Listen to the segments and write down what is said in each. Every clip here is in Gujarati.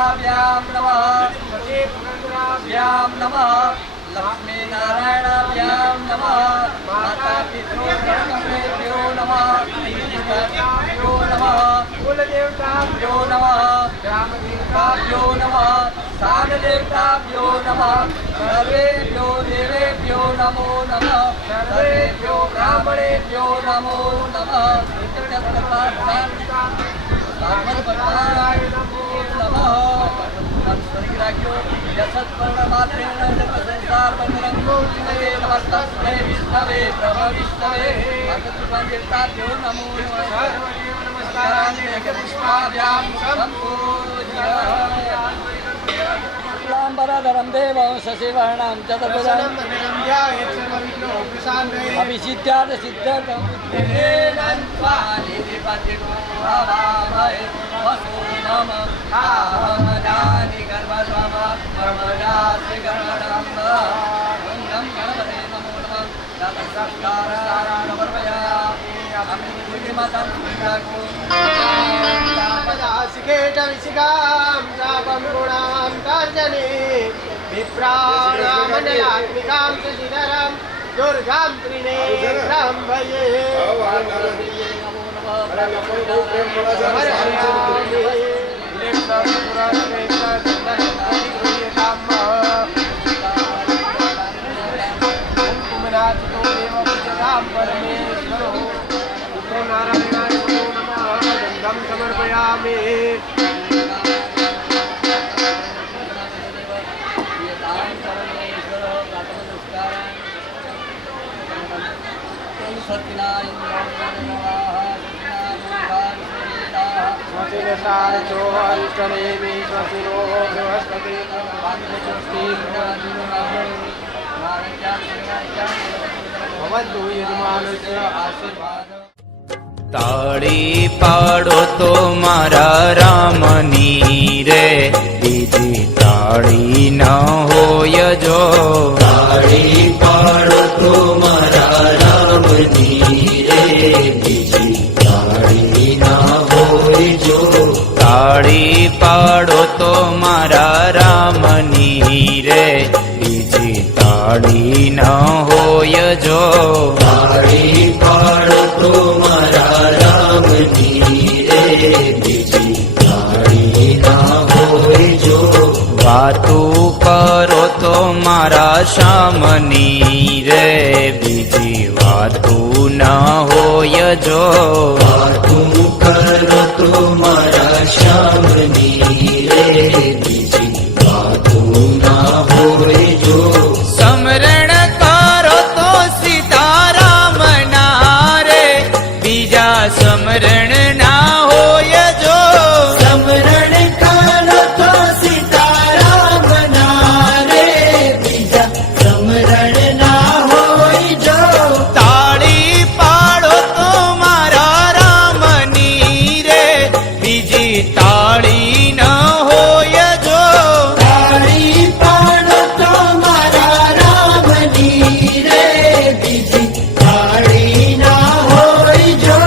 पुत्राभ्यां नमः पुत्राभ्यां नमः लक्ष्मी नारायणाभ्यां नमः माता पितृभ्यो नमः पितृभ्यो नमः कुलदेवताभ्यो नमः ग्रामदेवताभ्यो नमः सागदेवताभ्यो नमः सर्वेभ्यो देवेभ्यो नमो नमः सर्वेभ्यो ब्राह्मणेभ्यो नमो नमः नमस्ते विष्णवे ब्रह्म विष्णवे देवताभ्यो नमो नमस्काराभ्यां संपूज्याम्बरधरं देवं शशिवर्णं चतुर्भुजं अभिषिद्यार्थ सिद्ध्यर्थं आमदानि गर्भस्वम ब्रह्मजास्ति गणनां गणपते नमो नमः शिखेट विशिखां शापं गुणां तर्जने विप्राणामण्डलात्मिकां शशिधरं दुर्गां त्रिनेत्रां भजे परमेश्वरो नारायणाय नमः गंधं समर्पयामि स्वस्तिरसार्चो अरिष्टनेमि स्वस्तिनो बृहस्पति भवतु यजमानस्य आशीर्वाद। ताड़ी पाड़ो तो मारा रामनी रे बीजी ताड़ी न होय जो ताड़ी पाड़ो तो मारा रामनी रे बीजी ताड़ी न होय जो ताड़ी पाड़ो तो मारा रामनी रे बीजी ताड़ी न होय जो ताड़ी पाड़ो तो मारा रामनी रे बीजी ताड़ी न होय जो वातु करो तो मारा श्यामनी रे बीजी वातु न होय जो वातु करो तो मारा श्यामनी रे बीजी वातु न होय जो समरण करो तो सीताराम नारे बीजा समरण ना होय जो समरण करो तो सीताराम नारे बीजा समरण ना होय जो ताड़ी पाड़ो तो मारा रामनी रे बीजी ताड़ी न होय जो ताड़ी पाड़ो तो मारा रामनी रे बीजी ताड़ी न होय जो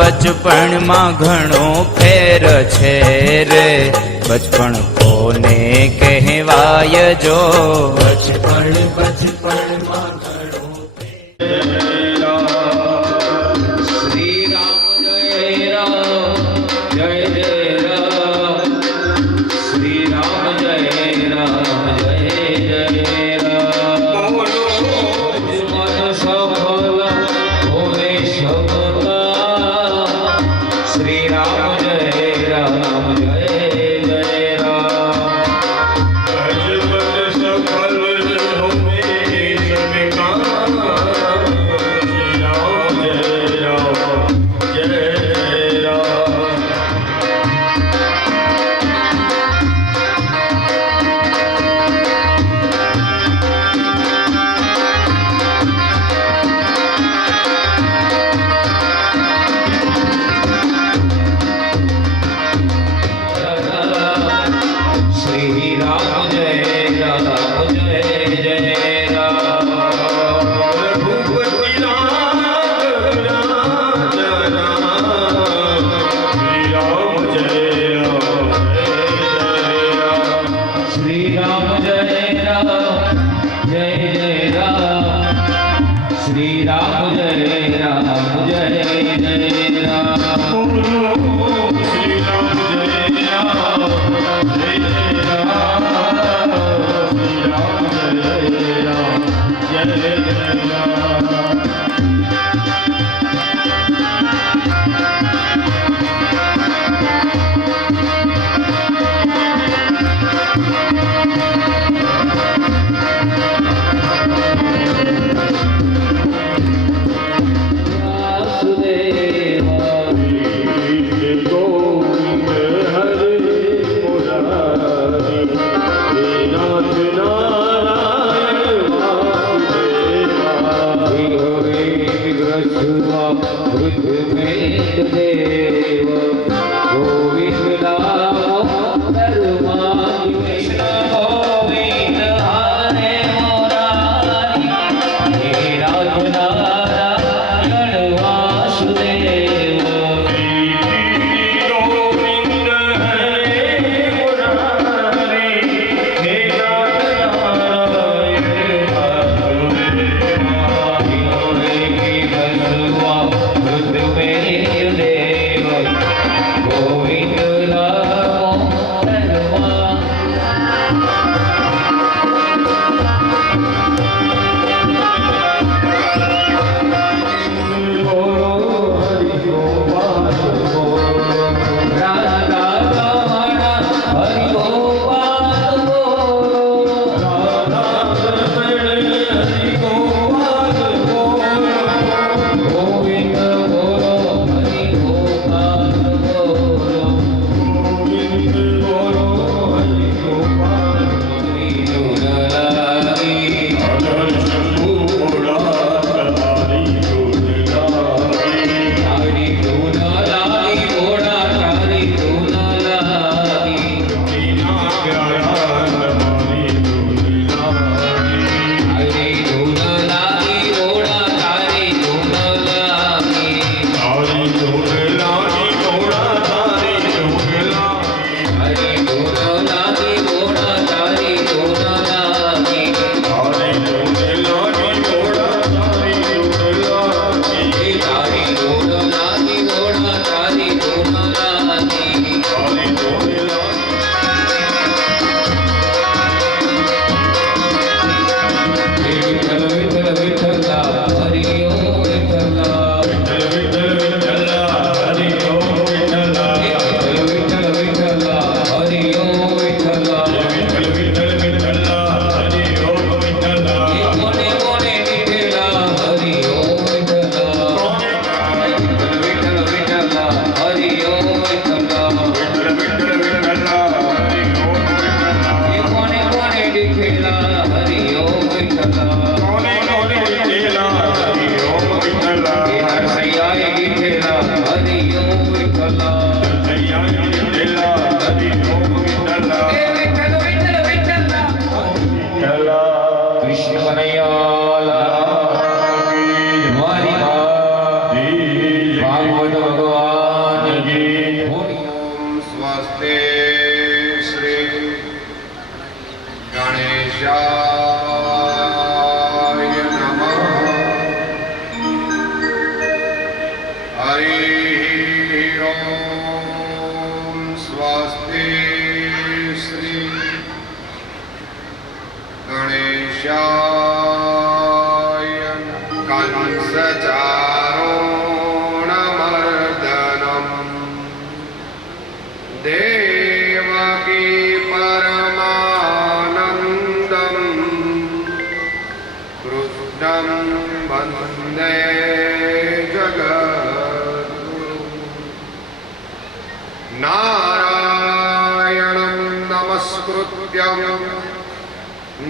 बचपन में घणो फेर छे रे बचपन कोने कहवाय जो बचपन में घणो श्री राम जय राम जय जय राम श्री राम जय राम जय जय राम मन सफल होने सबका श्री राम जय राम जय जय राम सफल होने श्री राम जय राम जय जय राम श्री राम जय राम जय जय राम श्री राम जय राम जय जय राम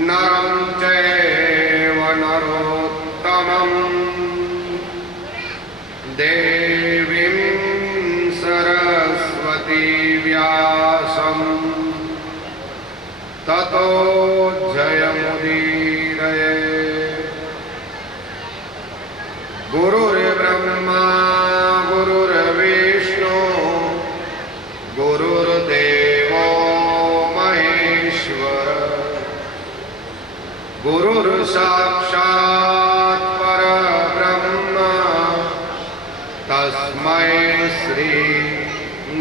नरं चैव नरोत्तमं देवीं सरस्वती व्यासं ततो जयमुदीरये। गुरुर्ब्रह्मा गुरुर्विष्णु गुरुर्देवो महेश्वर गुरुर्साक्षात् परब्रह्म तस्मै श्री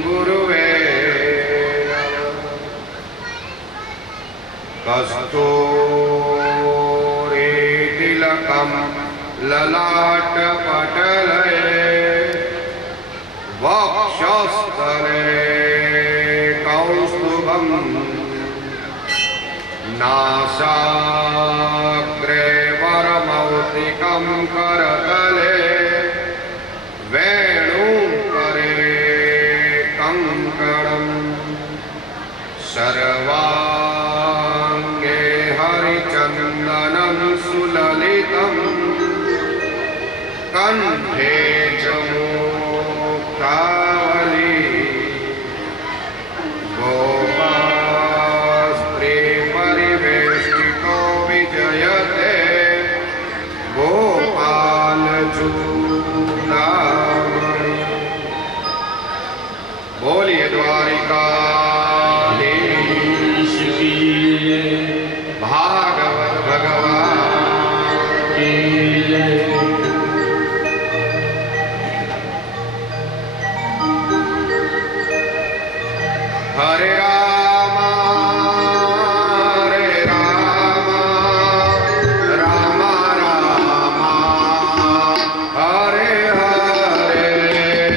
गुरुवे कस्तूरीतिलकं ललाटपटले वक्षस्थले कौस्तुभं नासाग्रे वरमौक्तिकं करतले वेणुकरे कङ्कणं सर्वाङ्गे हरिचन्दनं सुललितं कण्ठे च मुक्तावली गोपास्त्रे परिवेष्टितो विजयते गोपालचूडामणि। बोलिए द्वारिकाधीश की भागवत भगवान की जय। हरे राम राम राम हरे हरे हरे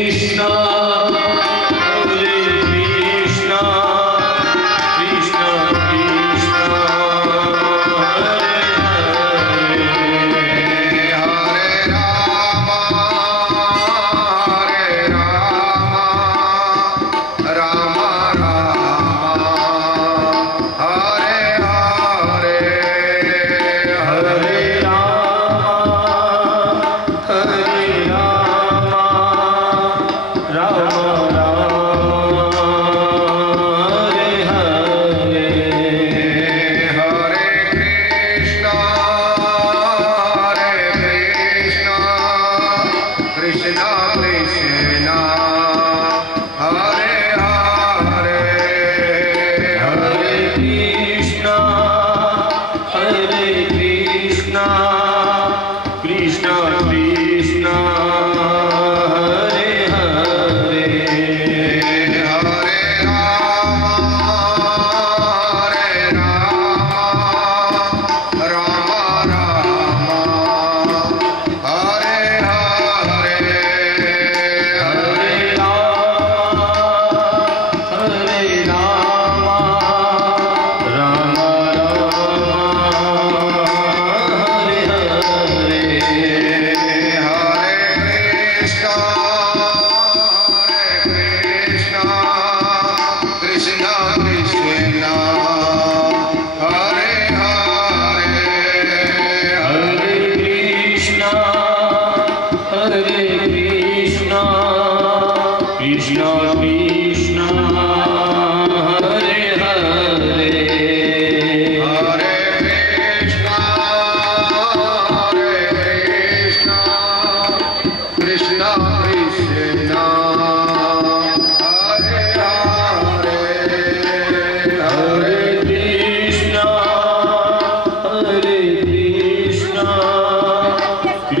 कृष्ण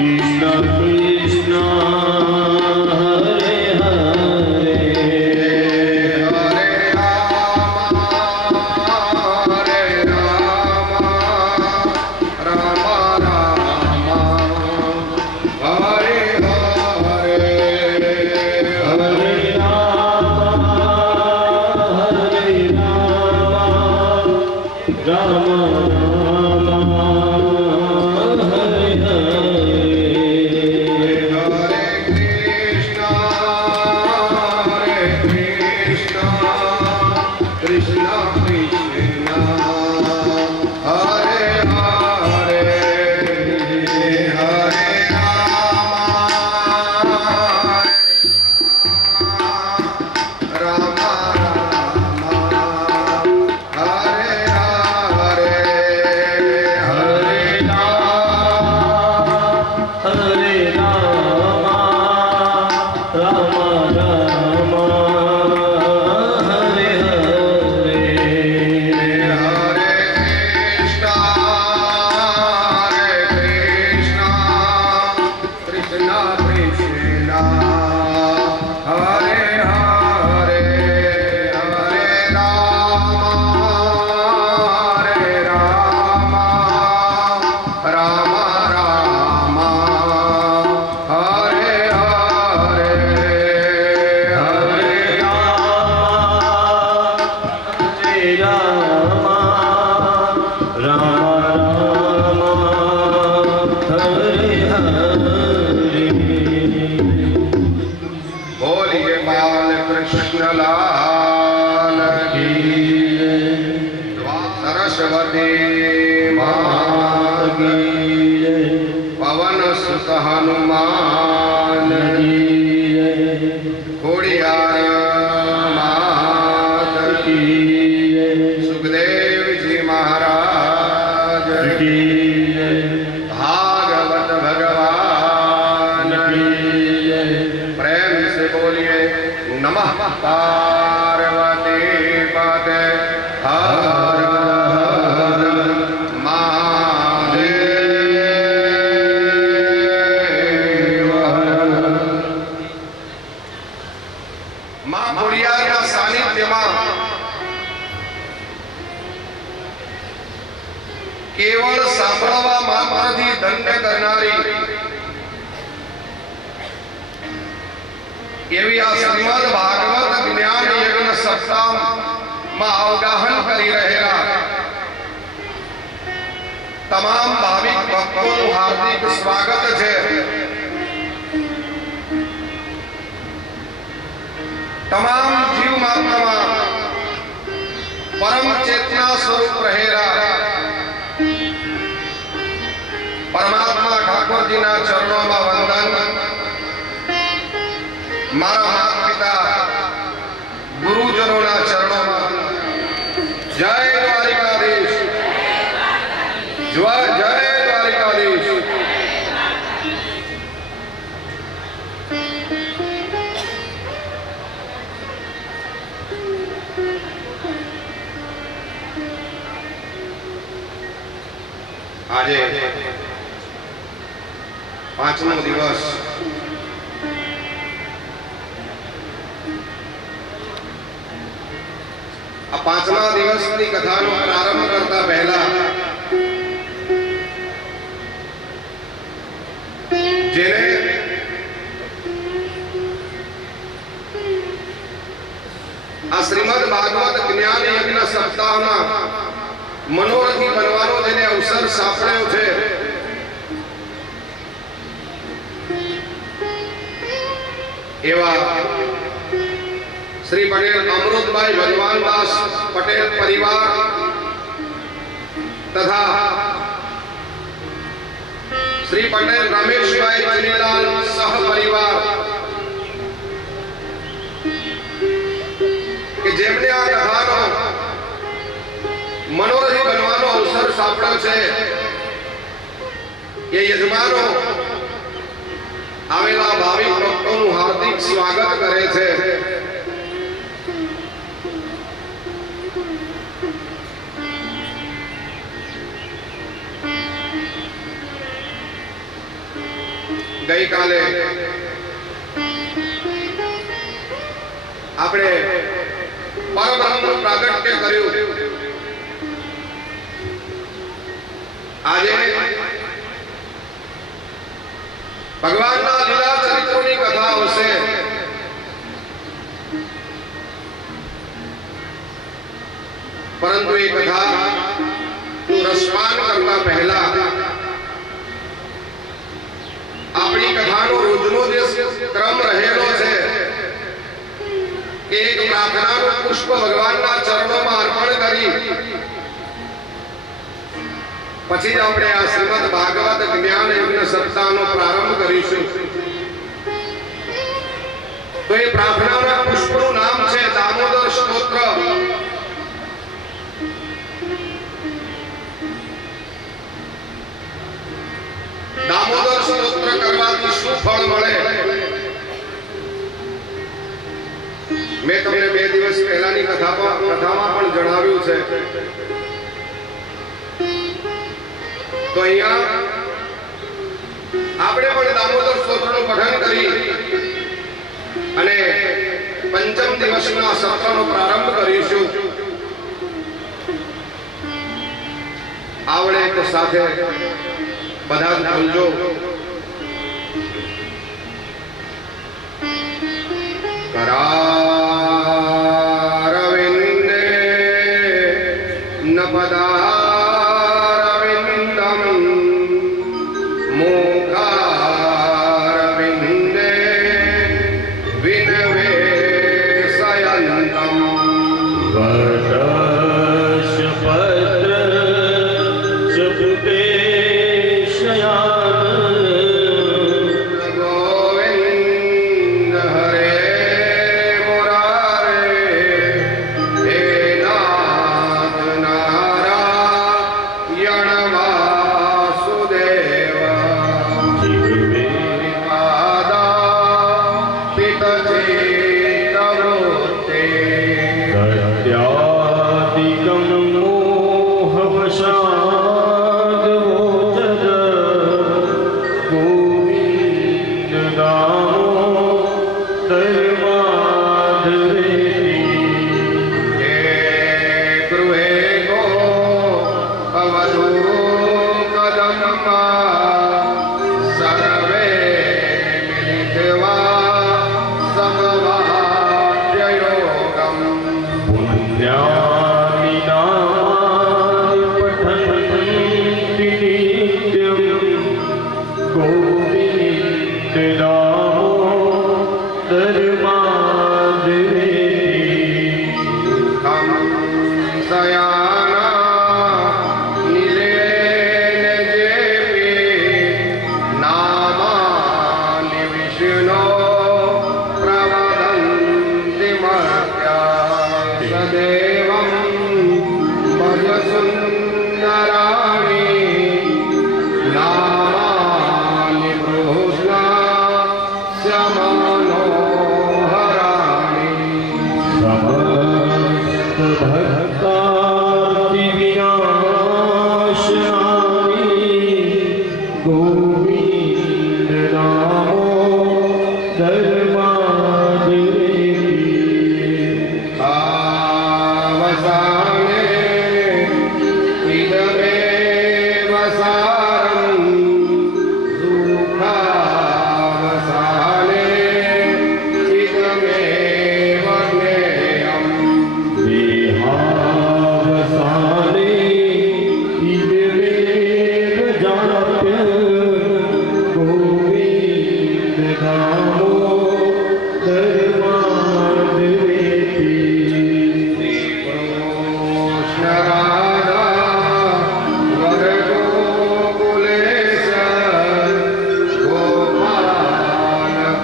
कृष्ण कृष्ण हरे हरे हरे કેવળ સાંભળવા માત્રથી ધન્ય કરનારી એવી આ શ્રીમદ ભાગવત જ્ઞાન યજ્ઞ સપ્તાહમાં અવગાહન કરી રહેલા તમામ ભાવિક ભક્તોનું હાર્દિક સ્વાગત છે. તમામ જીવ માત્રમાં પરમ ચેતના સ્વરૂપ રહેલા પરમાત્મા ઠાકોરજીના ચરણોમાં વંદન. મારા માતા પિતા ગુરુજનોના ચરણોમાં જય દ્વારિકાધીશ, જય દ્વારિકાધીશ. આજે 5મો દિવસ. આ 5મા દિવસની કથાનો પ્રારંભ કરતા પહેલા જેને આ શ્રીમદ ભાગવત જ્ઞાન યજ્ઞ સપ્તાહમાં મનોરથી બનવાનો જેને અવસર સાંપડ્યો છે એવા શ્રી પટેલ અમૃતભાઈ ભગવાનદાસ પટેલ પરિવાર તથા શ્રી પટેલ રમેશભાઈ ચુનીલાલ સહ પરિવાર કે જેમને આ કથાનો મનોરથી બનવાનો અવસર સાંપડ્યો છે એ યજમાનો આવેલા ભાવિક ભક્તોનું હાર્દિક સ્વાગત કરે છે. ગઈકાલે આપણે પરબ્રહ્મનું પ્રાગટ્ય કર્યું. આજે ભગવાનના લીલા ચરિત્રોની કથા આવશે. પરંતુ એ કથાનું રસપાન કરતા પહેલા આપણી કથાનો રોજનો જે ક્રમ રહેલો છે એક પ્રાર્થનાનું પુષ્પ ભગવાનના ચરણોમાં અર્પણ કરી પછી જ આપણે આ શ્રીમદ ભાગવત જ્ઞાન યજ્ઞ સપ્તાહનો પ્રારંભ કરીશું. તો એ પ્રાર્થનાના પુષ્પનું નામ છે દામોદર સ્તોત્ર. દામોદર સ્તોત્ર કરવાથી શું ફળ મળે મેં તમને 2 દિવસ પહેલાની કથામાં પણ જણાવ્યું છે. તો અહીંયા આપણે પણ દામોદર સ્તોત્રનું પઠન કરી અને 5મ દિવસના સત્રનો પ્રારંભ કરીશું. આવડે તો સાથે બધા જ બોલજો. કરારવિંદે નપદારવિંદમ મુખારવિંદે વિનવેશયંતમ વટસ્પત્ર गुरु कदम्बा सर्वे मिलित्वा समवाप्ययोगम् पुण्यानि नानि पठन्ति नित्यं गोविन्दनामोदरमादरेति हंसयाना निलेन जेपि नामानि विष्णो प्रवदन्ति मर्त्या सदेवं भज सुन्दराणि नामानि कृष्णस्य मनोहराणि समस्तभक्तादिविनाशानि गोविन्दनामोदरमादरेति आवसाने इदमेव सारं सुखावसाने इदमेव ज्ञेयम् देहावसाने इदमेव जाप्य गोविन्दनामोदरमादरेति कृष्णराधा वरगोकुलेश गोपाल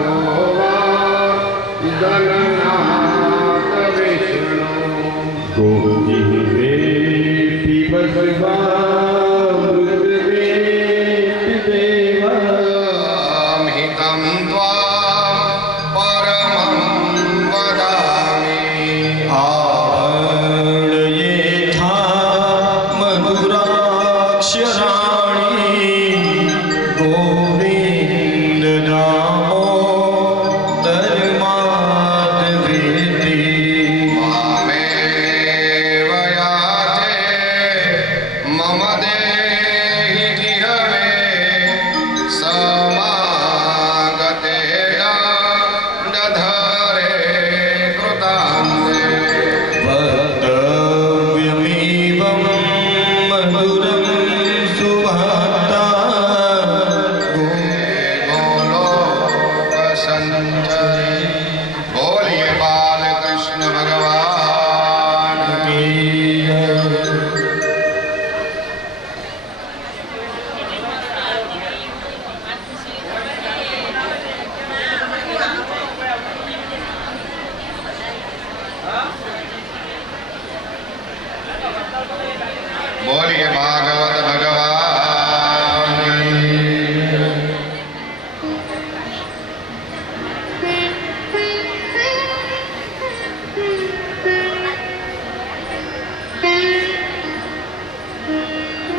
गोवर्धननाथ विष्णु गोविन्देति भगवान् देवा अमितं त्वां परमं वदामि आवळयेथा मधुराक्षराणि गोविन्दनामोदरमादरेति मामेव याते मम देहि जिह्वे समागतेन दधरे कृतान्ते वक्तव्यमेवं मधुरं सुभक्ता गोलोक संचरी बोलिए बालकृष्ण भगवान की बोलिए भागवत भगवान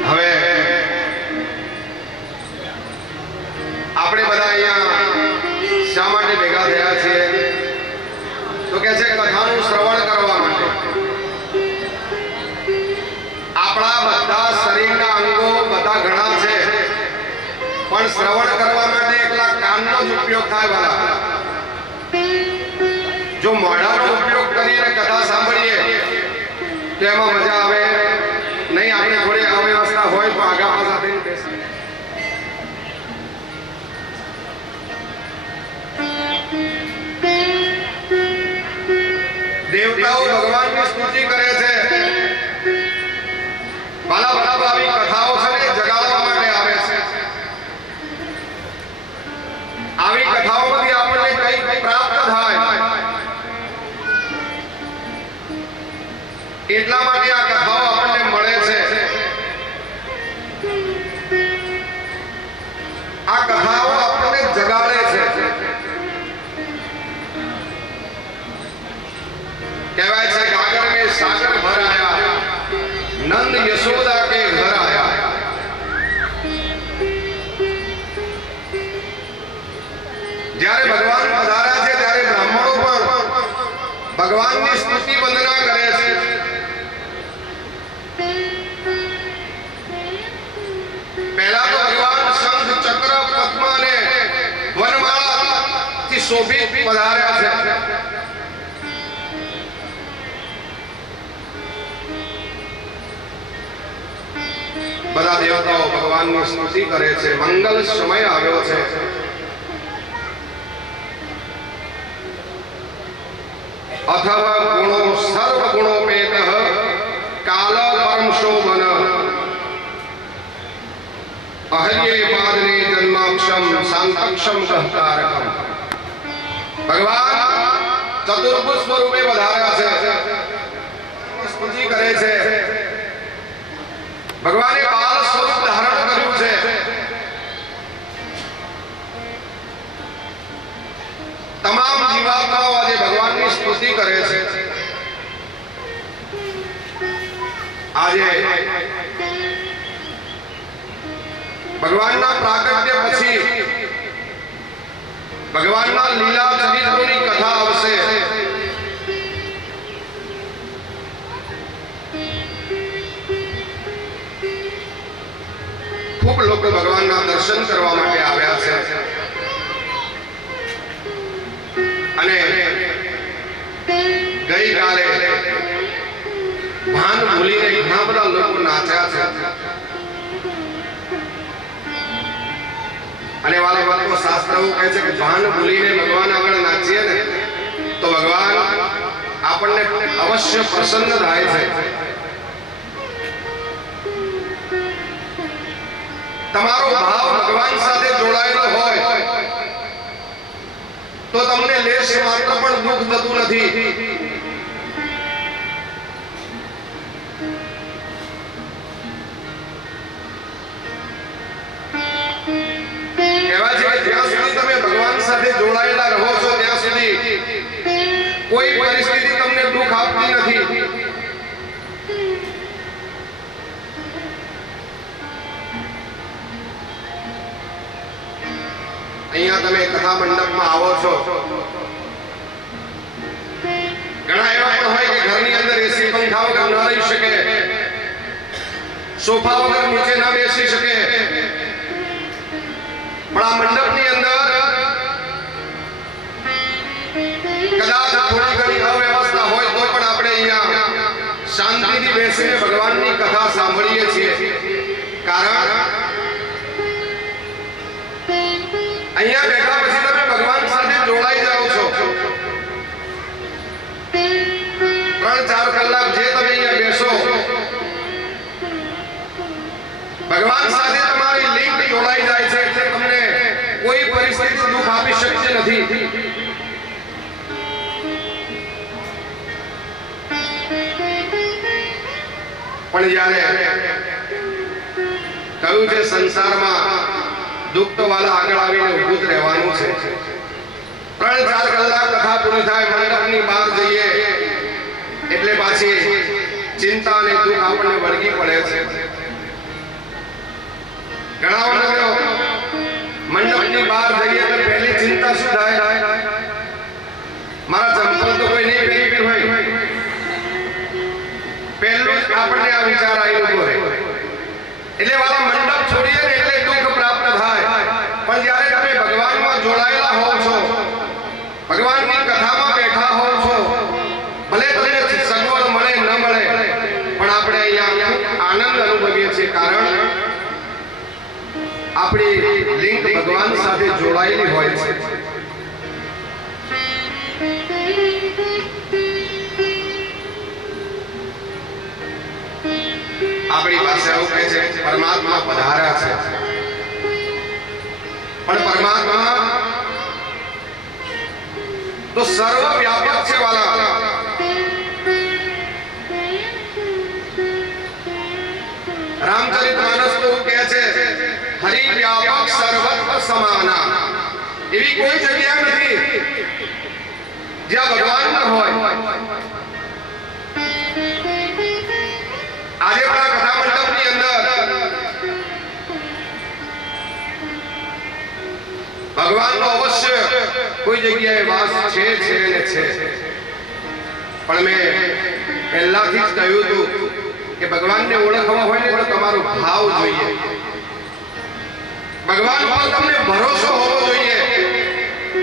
હવે આપણે બધા અહીંયા શા માટે ભેગા થયા છીએ તો કે છે કથાનું શ્રવણ કરવા માટે આપણા બધા શરીરના અંગો બધા ઘણા છે પણ શ્રવણ કરવા માટે એકલા કાનનો જ ઉપયોગ થાય વાલા જો મોઢાનો ઉપયોગ કરીને કથા સાંભળીએ તો એમાં મજા આવે નહીં. આપણી જોડે અવ્યવસ્થા હોય તો આગા પાછા થઈને બેસીએ. દેવતાઓ ભગવાનની સ્તુતિ કરે છે. વાલા બરાબર આવી કથાઓ છે ને જગાડવા માટે આવે છે. આવી કથાઓમાંથી આપણને કંઈક પ્રાપ્ત થાય એટલા માટે આ કથાઓ આપણને મળે છે. આ કથાઓ આપણને જગાડે છે. કહેવાય છે શોભિત પધાર્યા છે. બધા દેવતાઓ ભગવાનની સ્તુતિ કરે છે. મંગલ સમય આવ્યો છે. અથઃ ગુણો સર્વ ગુણોપેતઃ કાલ પરમ શોભન અહલ્યે પાદને જન્માક્ષમ શાંતક્ષમ કહતારકમ. ભગવાન ચતુર્ભુજ સ્વરૂપે વધાર્યા છે. સ્તુતિ કરે છે. ભગવાને બાલ સ્વરૂપ ધારણ કર્યું છે. તમામ જીવાત્માઓ આજે ભગવાનની સ્તુતિ કરે છે. આજે ભગવાનના પ્રાગટ્ય પછી ભગવાનના લીલા ચરિત્રોની કથા આવશે. ખૂબ લોકો ભગવાનના દર્શન કરવા માટે આવ્યા છે અને ગઈકાલે ભાન ભૂલીને ઘણા બધા લોકો નાચ્યા છે. અને વાલે વાતો શાસ્ત્રો કહે છે કે ભાન ભૂલીને ભગવાન આગળ નાચીએ ને તો ભગવાન આપણને અવશ્ય પ્રસન્ન થાય છે. તમારો ભાવ ભગવાન સાથે જોડાયેલો હોય તો તમને લેશ માત્ર પણ દુઃખ થતું નથી. કહેવાય છે કે જ્યાં સુધી તમે ભગવાન સાથે જોડાયેલા રહો છો ત્યાં સુધી કોઈ પરિસ્થિતિ તમને દુઃખ આપતી નથી. અહીંયા તમે કથા મંડપમાં આવો છો. ઘણા એવા પણ હોય કે ઘરની અંદર એસી પંખા વગર ન રહી શકે, સોફા વગર નીચે ન બેસી શકે, પણ આ મંડપની અંદર કદાચ થોડી ઘણી અવ્યવસ્થા હોય તો પણ આપણે અહીંયા શાંતિથી બેસીને ભગવાનની કથા સાંભળીએ છીએ. કારણ અહીંયા બેઠા પછી તમે ભગવાન સાથે જોડાઈ જાઓ છો. 3-4 કલાક જે તમે અહીંયા બેસો ભગવાન સાથે તમારી લિંક જોડાઈ જાય છે એટલે તમને કોઈ પરિસ્થિતિ દુઃખ આપી શકતી નથી. પણ જ્યારે કહ્યું છે સંસારમાં દુઃખ તો વાલા આગળ આવીને ઊભું જ રહેવાનું છે. 3-4 કલાક કથા પૂરી થાય મંડપની બહાર જઈએ એટલે પાછી ચિંતા અને દુઃખ આપણને વળગી પડે છે. ઘણા વખત મંડપની બહાર જઈએ તો પહેલી ચિંતા શું થાય? મારા ચંપલ તો કોઈ નહીં પહેરી હોય. પહેલું આપણને આ વિચાર આવી ઉભો રહે. એટલે વાલા મંડપ છોડીએ ને એટલે દુઃખ પ્રાપ્ત થાય. પણ જ્યારે તમે ભગવાનમાં જોડાયેલા હોવ છો, ભગવાનની કથામાં બેઠા હોવ છો, ભલે તમને સગવડ મળે ન મળે પણ આપણે અહીંયા આનંદ અનુભવીએ છીએ. કારણ આપણી લિંક ભગવાન સાથે જોડાયેલી હોય છે. આપણી પાસે આવું કહે છે પરમાત્મા પધાર્યા છે, પણ પરમાત્મા તો સર્વ વ્યાપક છે વાલા. રામચરિતમાનસ તો કહે છે હરિ વ્યાપક સર્વત્ર સમાના. એવી કોઈ જગ્યા નથી જ્યાં ભગવાન ન હોય. આજે પણ કથા મંડપની અંદર ભગવાનનો અવશ્ય કોઈ જગ્યાએ વાસ છે ને છે. પણ મેં પહેલાથી જ કહ્યું હતું કે ભગવાનને ઓળખવા હોય ને તો તમારો ભાવ જોઈએ, ભગવાન પર તમને ભરોસો હોવો જોઈએ.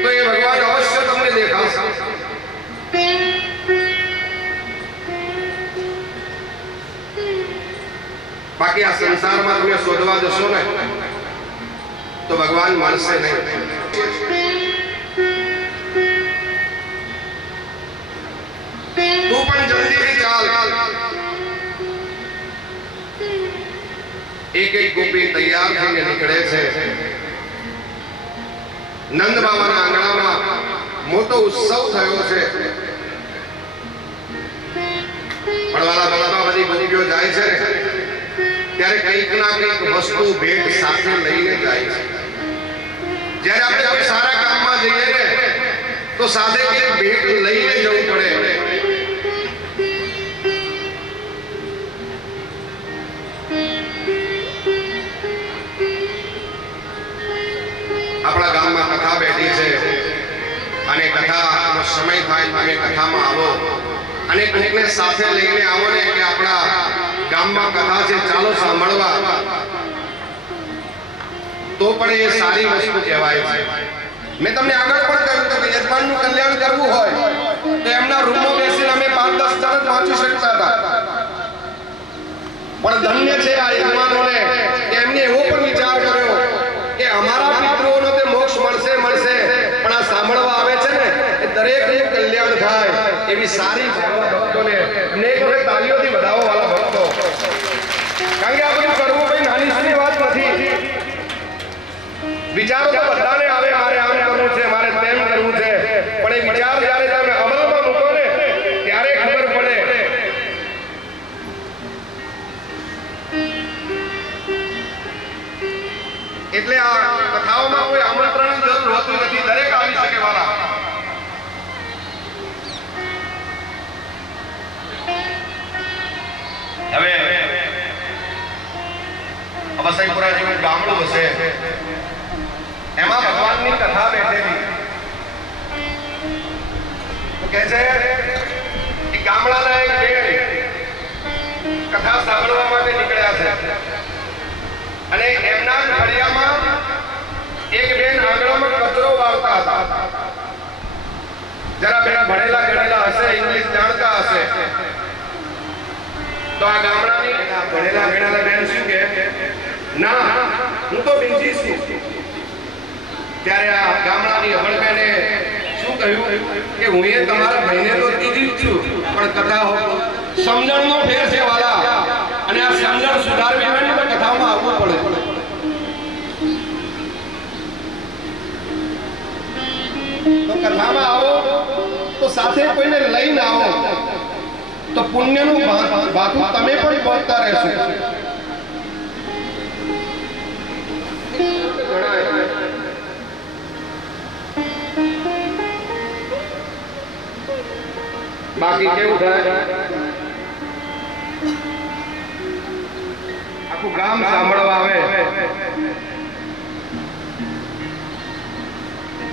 તો એ ભગવાન અવશ્ય તમને દેખાશે. બાકી આ સંસારમાં તમે શોધવા જશો ને તો ભગવાન મળશે નહીં. તું પણ જલ્દીથી ચાલ. એક એક ગોપી તૈયાર થઈને નીકળે છે. નંદ બાબાના આંગણામાં મોટો ઉત્સવ થયો છે. પણ વાલા બાબા બધી ગોપીઓ જાય છે ને ત્યારે કંઈક ના કંઈક વસ્તુ ભેટ સાથે લઈને જાય છે. જ્યારે આપણે કોઈ સારા કામમાં જઈએ ને તો સાથે કંઈક ભેટ લઈને જવું પડે. આપણા ગામમાં કથા બેઠી છે અને કથાનો સમય થાય તમે કથામાં આવો અને કોઈને સાથે લઈને આવો ને કે આપણા ગામમાં કથા છે ચાલો સાંભળવા, તો પણ એ સારી વસ્તુ કહેવાય છે. મેં તમને આગળ પણ કહ્યું કે યજમાનનું કલ્યાણ કરવું હોય તો એમના રૂમમાં બેસીને અમે 5-10 જણ પહોંચી શકતા હતા. પણ ધન્ય છે આ યજમાનોને કે એમને એવો પણ વિચાર કર્યો કે અમારા પિતૃઓનો તે મોક્ષ મળશે પણ આ સાંભળવા આવે છે ને એ દરેકનું કલ્યાણ થાય એવી સારી ભક્તોને અનેક તાળીઓથી વધાવો વાલા ભક્તો. કારણ કે આ બધું કરવું કઈ નાની નાની વાત નથી. વિચારો તો બધાને આવે મારે આમ કરવું છે, મારે તેમ કરવું છે, પણ એ વિચાર જ્યારે તમે અમલમાં મૂકો ને ત્યારે ખબર પડે. એટલે આ કથાઓમાં કોઈ આમંત્રણની જરૂર હોતી નથી, દરેક આવી શકે વાલા. હવે અવસઈપુરા જેવું ગામડું હશે એમાં ભગવાનની કથા બેઠેલી. તો કહે છે કે ગામડાના એક બેન કથા સાંભળવા માટે નીકળ્યા છે અને એમના જ ફળિયામાં એક બેન આંગણામાં કચરો વાળતા હતા. જરા બેન ભણેલા ગણેલા હશે, ઇંગ્લિશ જાણતા હશે. તો આ ગામડાની ભણેલા ગણેલા બેન શું કહે, ના હું તો બીજી છું. ત્યારે આ ગામડાની અભણબેને શું કહ્યું કે હું એ તમારા ભાઈને તો દીધી જ છું, પણ કથા સમજણનો ફેર છે વાલા, અને આ સમજણ સુધારવી હોય ને તો કથામાં આવવું પડે. તો કથામાં આવો તો સાથે કોઈને લઈને આવો તો પુણ્યનું ભાથું તમે પણ પહોંચતા રહેશો. બાકી કેવું થાય, આખું ગામ સાંભળવા આવે,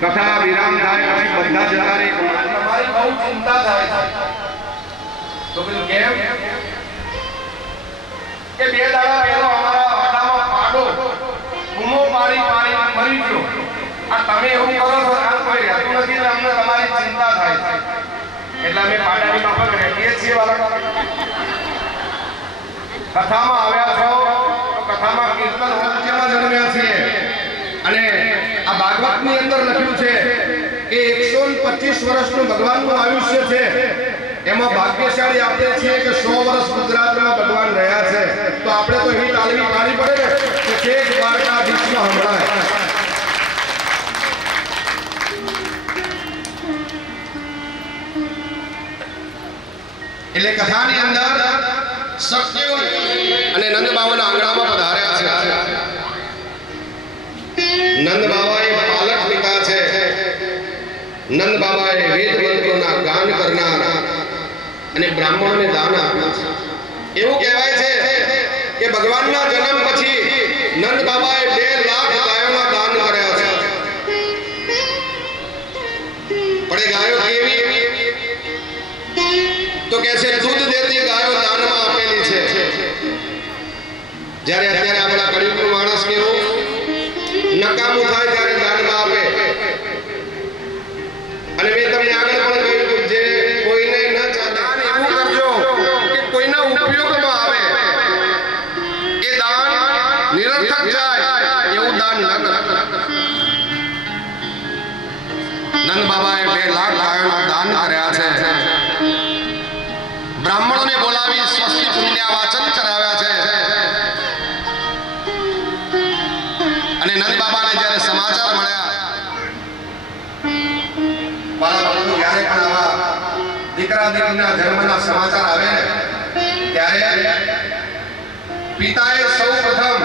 કથા વિરામ થાય પછી બધા જતા રહે. તમારી બહુ ચિંતા થાય છે. તો પેલું કેમ કે 2 દાડા પહેલો અમારા વાડામાં પાડો બૂમો પાડી મરી ગયો. આ તમે એવું કરો છો આ કોઈ રહેતું નથી, અમને તમારી ચિંતા થાય છે. એટલે અમે પાડાની માફક રહીએ છીએ વાલા. કથામાં આવ્યા છો તો કથામાં કીર્તન વચ્ચેમાં જન્મ્યા છીએ. અને આ ભાગવતની અંદર લખ્યું છે કે 125 વર્ષનું ભગવાનનું આયુષ્ય છે. એમાં ભાગ્યશાળી આપણે છીએ કે 100 વર્ષ ગુજરાતમાં ભગવાન રહ્યા છે. તો આપણે તો એવી તાલવી પાડી પડે ને કે છેક દ્વારકાધીશમાં હમણાં. એટલે કથાની અંદર શક્તિઓ અને નંદ બાબાના આંગણામાં પધાર્યા છે. નંદ બાબાએ પાલક પિતા છે. નંદ બાબાએ વેદ મંત્રોના ગાન કરનાર અને બ્રાહ્મણોને દાન આપ્યું છે. એવું કહેવાય છે કે ભગવાનના જન્મ પછી નંદ બાબાએ 2 લાખ ગાયોના દાન કર્યા છે. પણ એ ગાયો કેવી, તો કહે છે દૂધ દેતી ગાયો દાનમાં આપેલી છે. જ્યારે અત્યારે આપણા કળિયુગનો માણસ કેવો નકામું થાય ત્યારે દાનમાં આપે. નિરર્થક જાય એવું દાન ન કરતા. નંદ બાબાએ 2 લાખ ગાયોના દાન કર્યા છે. બ્રાહ્મણોને બોલાવી સ્વસ્તિ પુણ્ય વાચન કરાવ્યા છે. અને નંદ બાબાને જ્યારે સમાચાર મળ્યા, બાળકો જ્યારે પણ આવા દીકરા દીકરીના જન્મના સમાચાર આવે ને ત્યારે પિતાએ સૌ પ્રથમ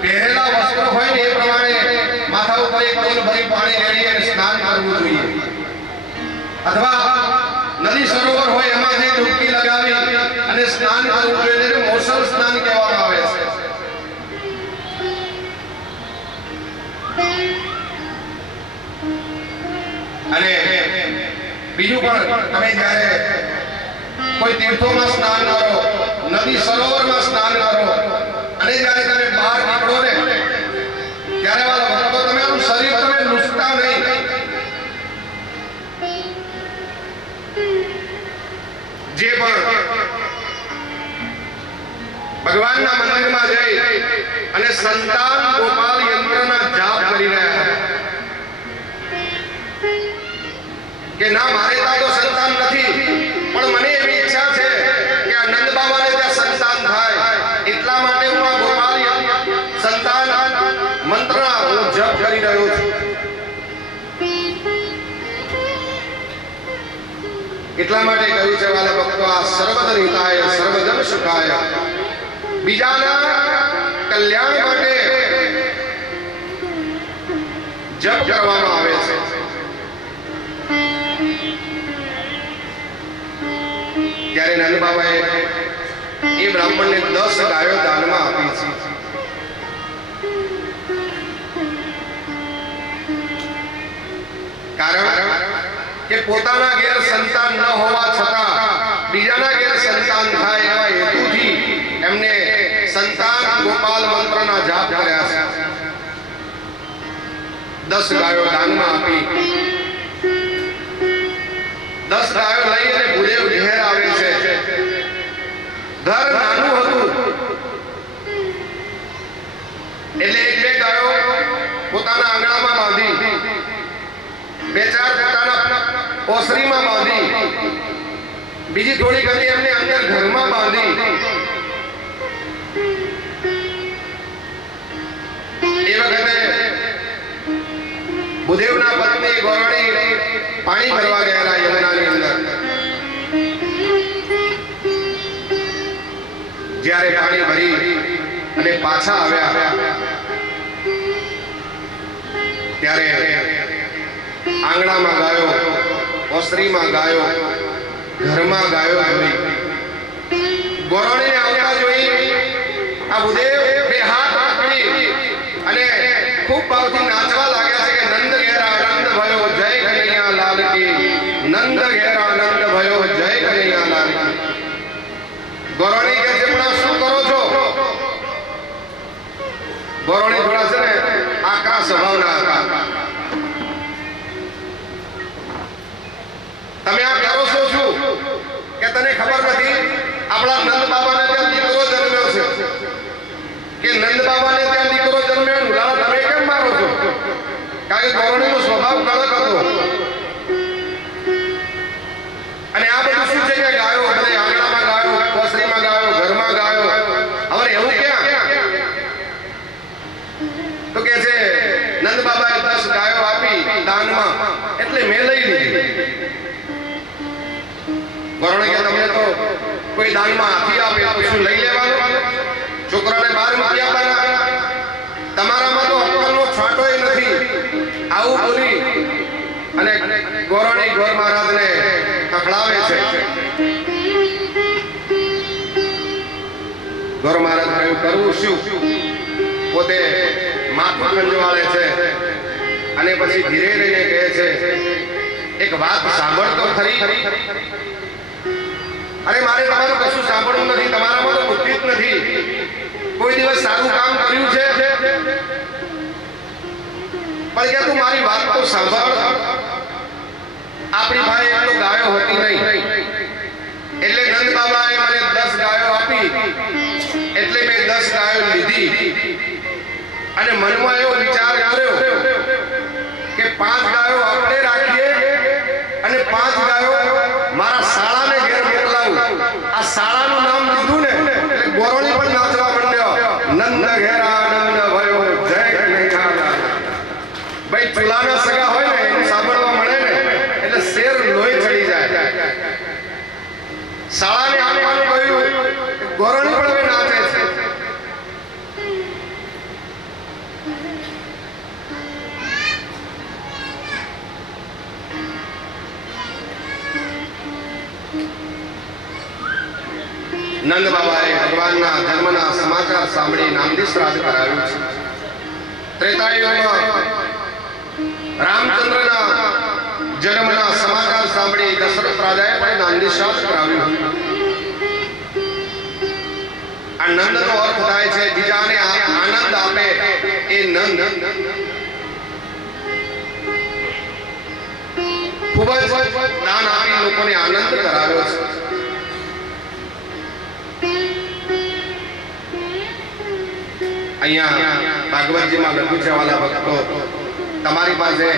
પહેરેલા વસ્ત્રો હોય ને એ પ્રમાણે માથા ઉપર એક ડોલ ભરી પાણી રેડી અને સ્નાન કરવું જોઈએ. અથવા નદી સરોવર હોય એમાં જે ડૂબકી લગાવી અને સ્નાન કરવું જોઈએ, જેને મોસમ સ્નાન કહેવામાં આવે છે. અને બીજું પણ તમે જ્યારે કોઈ તીર્થોમાં સ્નાન કરો, નદી સરોવરમાં સ્નાન કરો અને જ્યારે તમે બહાર નીકળો ને ત્યારે વાલા ભક્તો તમારું શરીર તમે લૂછતા નહીં. જે પણ ભગવાનના મંદિરમાં જઈ અને સંતાન ગોપાલ યંત્રના જાપ કરી રહ્યા કે ના મારે તો સંતાન નથી, પણ મને એવી ઈચ્છા છે કે આ નંદ બાબાને ત્યાં સંતાન થાય, એટલા માટે હું આ ગોપાલ સંતાન મંત્રના હું જપ કરી રહ્યો છું. એટલા માટે કહ્યું છે વાલા ભક્તો, આ સર્વજન હિતાય સર્વજન સુખાય, બીજાના કલ્યાણ માટે જપ કરવામાં આવે છે. ત્યારે નંદ બાબાએ એ બ્રાહ્મણને 10 ગાયો દાનમાં આપી છે. કારણ કે પોતાના ઘેર સંતાન ન હોવા છતાં બીજાના ઘેર સંતાન થાય એવા હેતુથી એમને સંતાન ગોપાલ મંત્રના જાપ કર્યા છે. 10 ગાયો દાનમાં આપી. 10 ગાયો લઈ અને ભૂદેવ ઘેર આવે છે. ઘર નાનું હતું એટલે 1-2 ગાયો પોતાના આંગણામાં બાંધી, 2-4 પોતાના ઓસરીમાં બાંધી, બીજી થોડી ઘણી એમને અંદર ઘરમાં બાંધી. એ વખતે ભૂદેવના પત્ની ગોરાણી પાણી ભરવા ગયેલા યમુનાની અંદર. જ્યારે પાણી ભરી અને પાછા આવ્યા ત્યારે આંગણામાં ગાયો, ઓસરીમાં ગાયો, ઘરમાં ગાયો જોઈ. ગોરાણીને આવતા જોઈ આ ભૂદેવ 2 હાથ પકડી અને ખૂબ ભાવથી નાચવા લાગ્યા છે કે નંદ ઘેર આનંદ ભયો જય કનૈયા લાલ કી, નંદ ઘેર આનંદ ભયો જય કનૈયા લાલ કી. ગોરાણી કહે છે પણ શું કરો છો? ગોરાણી થોડા છે ને આકરા સ્વભાવના હતા. તમે આ કરો છો શું કે તને ખબર નથી આપણા નંદ બાબાને ત્યાં દીકરો જન્મ્યો છે, કે નંદ બાબાને ત્યાં દીકરો જન્મ્યો, લાલા તમે કેમ મારો છો? કારણ કે ગોરાણીનો સ્વભાવ કડક હતો. અને આ બધું શું છે કે ગાયો બધે આંગણામાં ગાયો, ઓસરીમાં ગાયો, ઘરમાં ગાયો. હવે એવું ક્યાં? તો કે છે નંદ બાબાએ 10 ગાયો આપી દાનમાં, એટલે મેં લઈ લીધી. ગોરાણી કે તમને તો કોઈ દાનમાં હાથી આપે તો શું લઈ લેવાનું? છોકરાને 12 મૂકી આપવાના? તમારામાં તો અક્કલનો છાંટોય નથી. આવું બોલી અને ગોરાણી ગોર મહારાજને ખખડાવે છે. ગોર મહારાજ કહ્યું કરવું શું? પોતે માથું ખંજવાળે છે અને પછી ધીરે રહીને કહે છે એક વાત સાંભળ તો ખરી. અરે મારે તમારું કશું સાંભળવું નથી, તમારામાં તો બુદ્ધિ જ નથી. કોઈ દિવસ સારું કામ કર્યું છે? પણ કે તું મારી વાત તો સાંભળ. આપણી પાસે એટલો ગાયો હતી નહીં, એટલે નંદ બાબાએ મને 10 ગાયો આપી, એટલે મેં 10 ગાયો લીધી અને મનમાં એવો વિચાર કર્યો કે 5 ગાયો આપણે રાખીએ અને 5 ગાયો મારા શાળાને ઘેર મોકલાવું. આ શાળાનું નામ લીધું ને એટલે ગોરોણી પણ નાચવા માંડ્યો. નંદ ઘેરા નંદ ભયો જય કનૈયા. ભાઈ ચૂલાના સગા હોય ને એનું સાંભળવા મળે ને એટલે શેર લોહી ચડી જાય. શાળાને આપવાનું કહ્યું, ગોરોણી પણ હવે નાચે છે. નંદ બાબાએ ભગવાનના જન્મના સમાચાર સાંભળી નામદી શ્રાદ્ધ કરાવ્યું છે. ત્રેતાયુગમાં રામચંદ્રના જન્મના સમાચાર સાંભળી દશરથ રાજાએ પણ નામદી શ્રાદ્ધ કરાવ્યું. આ નંદનો અર્થ થાય છે બીજાને આનંદ આપે એ નંદ. ખૂબ જ દાન આપી લોકોને આનંદ કરાવ્યો છે. અહીંયા ભાગવતજીમાં લખ્યું છે વાલા ભક્તો, તમારી પાસે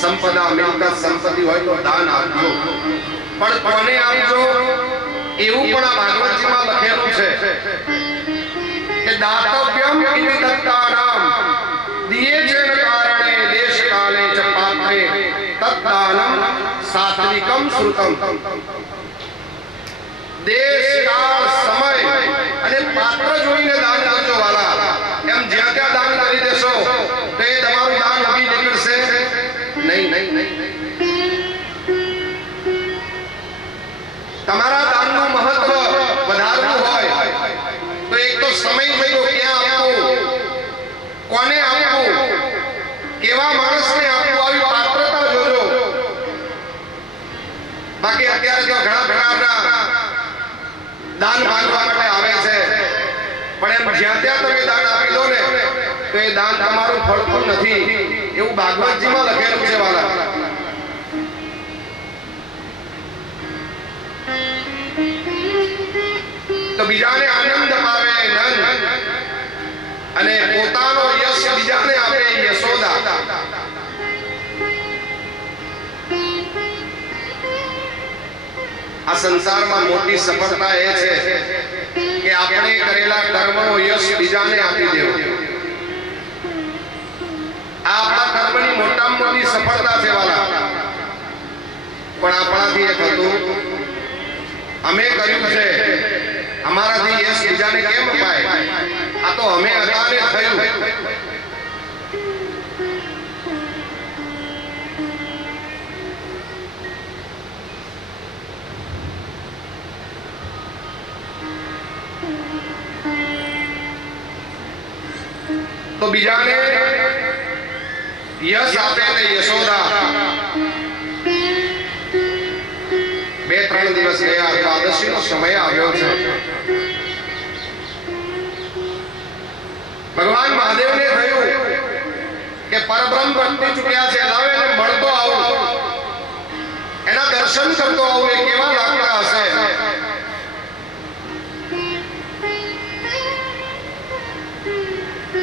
સંપદા મિલકત સંપત્તિ હોય તો દાન આપજો, પણ કોને આપજો એવું પણ આ ભાગવતજીમાં લખેલું છે કે દાતવ્યમ ઇતિ દત્તાનામ દિયેચેન કારણે દેશ કાલે ચ પાત્રે તદ્દાનમ સાત્વિકમ શ્રુતમ. દેશ કાળ સમય અને પાત્ર જોઈને દાન કરજો વાલા. એમ જ્યાં ત્યાં દાન કરી દેશો તો એ તમારું દાન ઉભી નીકળશે નહીં. તમારા દાનનું મહત્વ વધારવું હોય તો એક તો સમય જોઈજો, ક્યાં આપવું, કોને આપવું, કેવા માણસને આપવું, આવી પાત્રતા જોજો. બાકી અત્યારે તો ઘણા પ્રકારના દાન માંગવા માટે આવે છે, પણ એમ જ્યાં ત્યાં તમે દાન આપી દો ને તો એ દાન તમારું ફળતું નથી એવું ભાગવતજીમાં લખેલું છે વાલા. તો બીજાને આનંદ અપાવે નંદ અને પોતાનો યશ બીજાને આપે યશોદા. આ સંસારમાં મોટી સફળતા એ છે કે આપણે કરેલા કર્મનો યશ બીજાને આપી દેવો. આ આપણા કર્મની મોટામાં મોટી સફળતા છે વાલા. પણ આપણાથી એ થતું અમે કર્યું છે, અમારાથી યશ બીજાને કેમ અપાય? આ તો અમે અતાને થયું. તો બીજાને યશ આપે તે યશોદા. 2-3 દિવસ ગયા, દ્વાદશીનો સમય આવ્યો છે. ભગવાન મહાદેવને થયું કે પરબ્રહ્મ બની ચૂક્યા છે, લાવે એને મળતો આવું, એના દર્શન કરતો આવું, એ કેવા લાગતા હશે.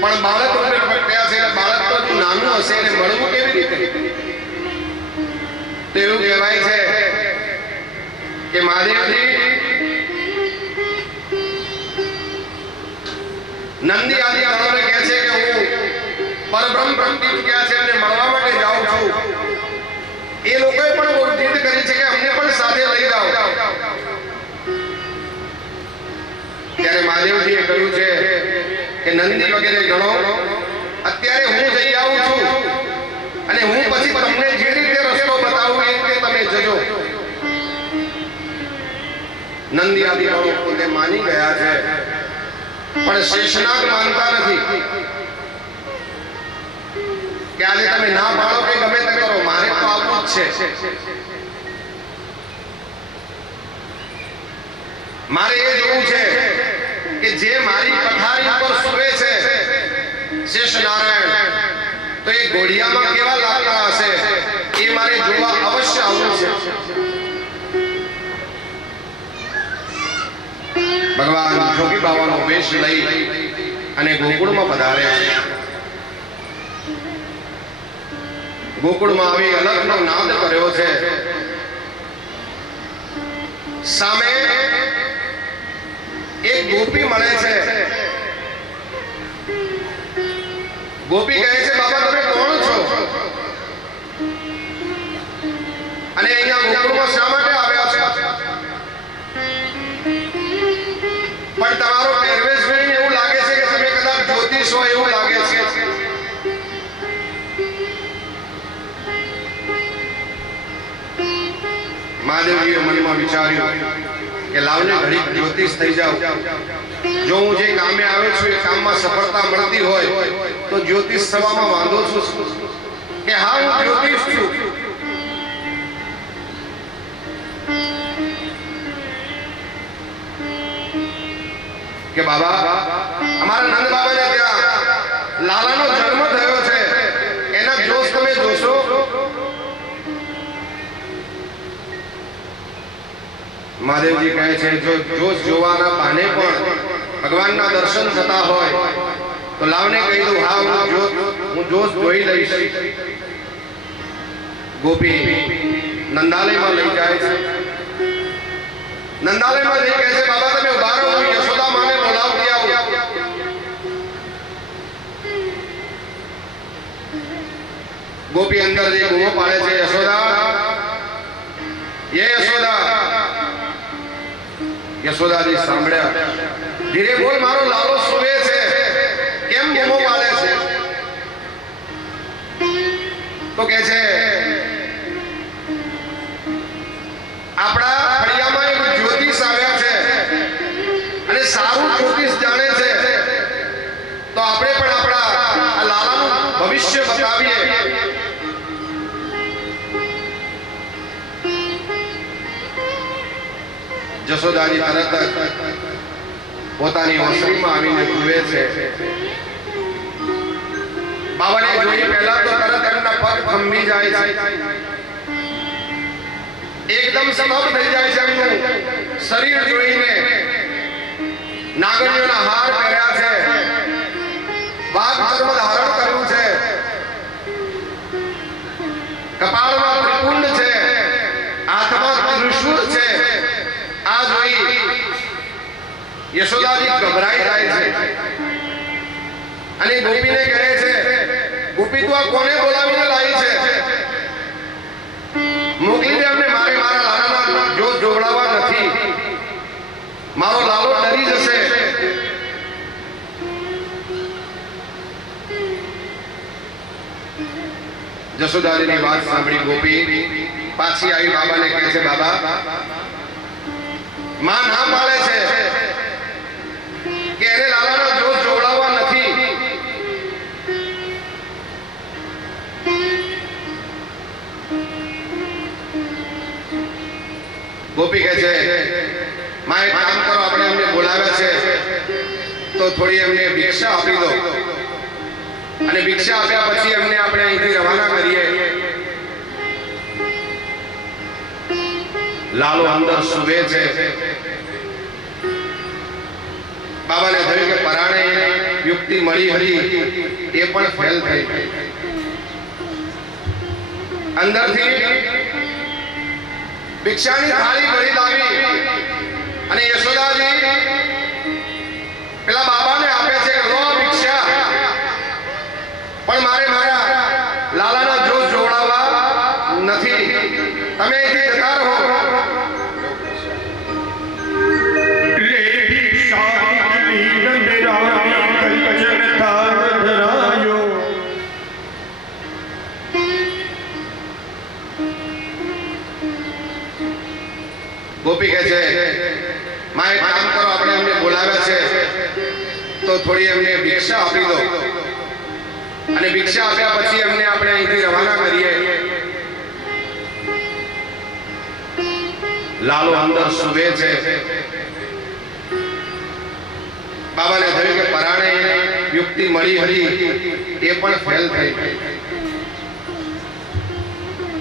પણ બાળક ઉપર પ્રગટ્યા છે, બાળક તો નાનું હશે એને મળવું કેવી રીતે? તો એવું કહેવાય છે કે મહાદેવજી નંદી આદિ ગણોને કહે છે કે હું પરબ્રહ્મ પ્રગટી ચૂક્યા છે અને મળવા માટે જાઉં છું. એ લોકોએ પણ બહુ જીદ કરી છે કે અમને પણ સાથે લઈ જાઓ. ત્યારે મહાદેવજીએ કહ્યું છે કે નંદી વગેરે ગણો, અત્યારે હું જઈ આવું છું અને હું પછી તમને જે રીતે રસ્તો બતાવું એ રીતે તમે જજો. નંદી આદિ ગણો પોતે માની ગયા છે, પણ શેષનાગ માનતા નથી કે આજે તમે ના પાડો કે ગમે તે કરો, મારે તો આવવું જ છે. મારે એ જોવું છે કે જે મારી પથારી ઉપર સૂવે છે શેષ નારાયણ, તો એ ઘોડિયામાં કેવા લાગતા હશે એ મારે જોવા અવશ્ય આવવું છે. ભગવાન જોગી બાવાનો વેશ લઈ અને ગોકુળમાં પધાર્યા. ગોકુળમાં આવી અલગનો નાદ કર્યો છે. સામે એક ગોપી મળે છે. ગોપી કહે છે, બાબા તમે કોણ છો અને અહીંયા ગોકુળમાં શા માટે આવ્યા છો? પણ તમારો પહેરવેશ જોઈને એવું લાગે છે કે તમે કદાચ જ્યોતિષ હોય એવું લાગે છે. મહાદેવજીએ મનમાં વિચાર્યું કે લાવને ઘડીક જ્યોતિષ થઈ જાવ. જો હું જે કામે આવ્યો છું એ કામમાં સફળતા મળતી હોય તો જ્યોતિષ થવામાં વાંધો શું કે હા હું જ્યોતિષ છું. કે બાબા અમારા નંદ બાબાને ત્યાં લાલાનો જન્મ થયો છે, એના જોશ તમે જોશો? મહાદેવજી કહે છે, જો જોશ જોવાના બહાને પણ ભગવાનના દર્શન થતા હોય તો લાવને કહી દઉં, હા હું જોશ જોઈ લઈશ. ગોપી નંદાલયમાં લઈ જાય છે. નંદાલયમાં જઈ કહે છે, બાબા તમે ઉભા રહો, હું યશોદા માને બોલાવતી આવું. ગોપી અંદર જઈ બૂમો પાડે છે, યશોદા, યશોદા. યશોદાજી સાંભળ્યા, ધીરે બોલ, મારો લાલો સૂવે છે, કેમ બૂમો પાડે છે? તો કહે છે, આપણા ફળિયામાં એક જ્યોતિષ આવ્યા છે અને સારું જ્યોતિષ જાણે છે, તો આપણે પણ આપણા લાલાનું ભવિષ્ય બતાવીએ. જશોદાજી તરત પોતાની ઓસરીમાં આવીને જુએ છે. બાબાને જોઈ પહેલા તો તરત એમના પગ થંભી જાય છે, એકદમ સમભ થઈ જાય છે. એમનું શરીર જોઈને નાગણીઓના હાર પહેર્યા છે, વાઘ ચર્મ ધારણ કર્યું છે, કપાળમાં ત્રિકુંડ છે, હાથમાં ત્રિશૂળ છે. આ જોઈ યશોદાજી ગભરાઈ જાય છે અને ગોપીને કહે છે, ગોપી તું આ કોને બોલાવીને લાવી છે? મોકલી દે અમને, મારે મારા લાલાના જોશ જોવડાવવા નથી. મારો લાલો ડરી જશે. જશોદાજીની વાત સાંભળી ગોપી પાછી આવી બાબાને કહે છે, બાબા માં ના પાડે છે કે એને લાલાનો જોશ જોવડાવવા નથી. ગોપી કહે છે, માં એક કામ કરો, આપણે એમને બોલાવ્યા છે તો થોડી એમને ભિક્ષા આપી દો અને ભિક્ષા આપ્યા પછી એમને આપણે અહીંથી રવાના કરીએ. લાલો અંદર સૂવે છે. બાબાને થયું કે પરાણે યુક્તિ મળી હતી એ પણ ફેલ થઈ. અંદરથી ભિક્ષાની થાળી ભરી લાવી અને યશોદાજી પેલા બાબાને આપે છે કે લો ભિક્ષા, પણ મારે મારા લાલાના જોશ જોવડાવવા નથી. તમે અહીંથી જતા રહો. ગોપી કહે છે, માં એક કામ કરો, આપણે એમને બોલાવ્યા છે તો થોડી એમને ભિક્ષા આપી દો અને ભિક્ષા આપ્યા પછી એમને આપણે અહીંથી રવાના કરીએ. લાલો અંદર સૂવે છે. બાબાને થયું કે પરાણે યુક્તિ મળી હતી એ પણ ફેલ થઈ.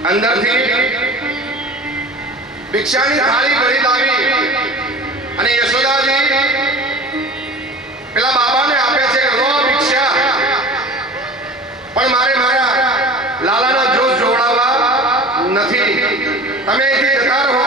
અંદરથી ભિક્ષાની થાળી ભરી લાવી અને યશોદાજી પેલા બાબાને આપે છે કે લો ભિક્ષા, પણ મારે મારા લાલાના જોશ નથી. તમે અહીંથી જતા રહો.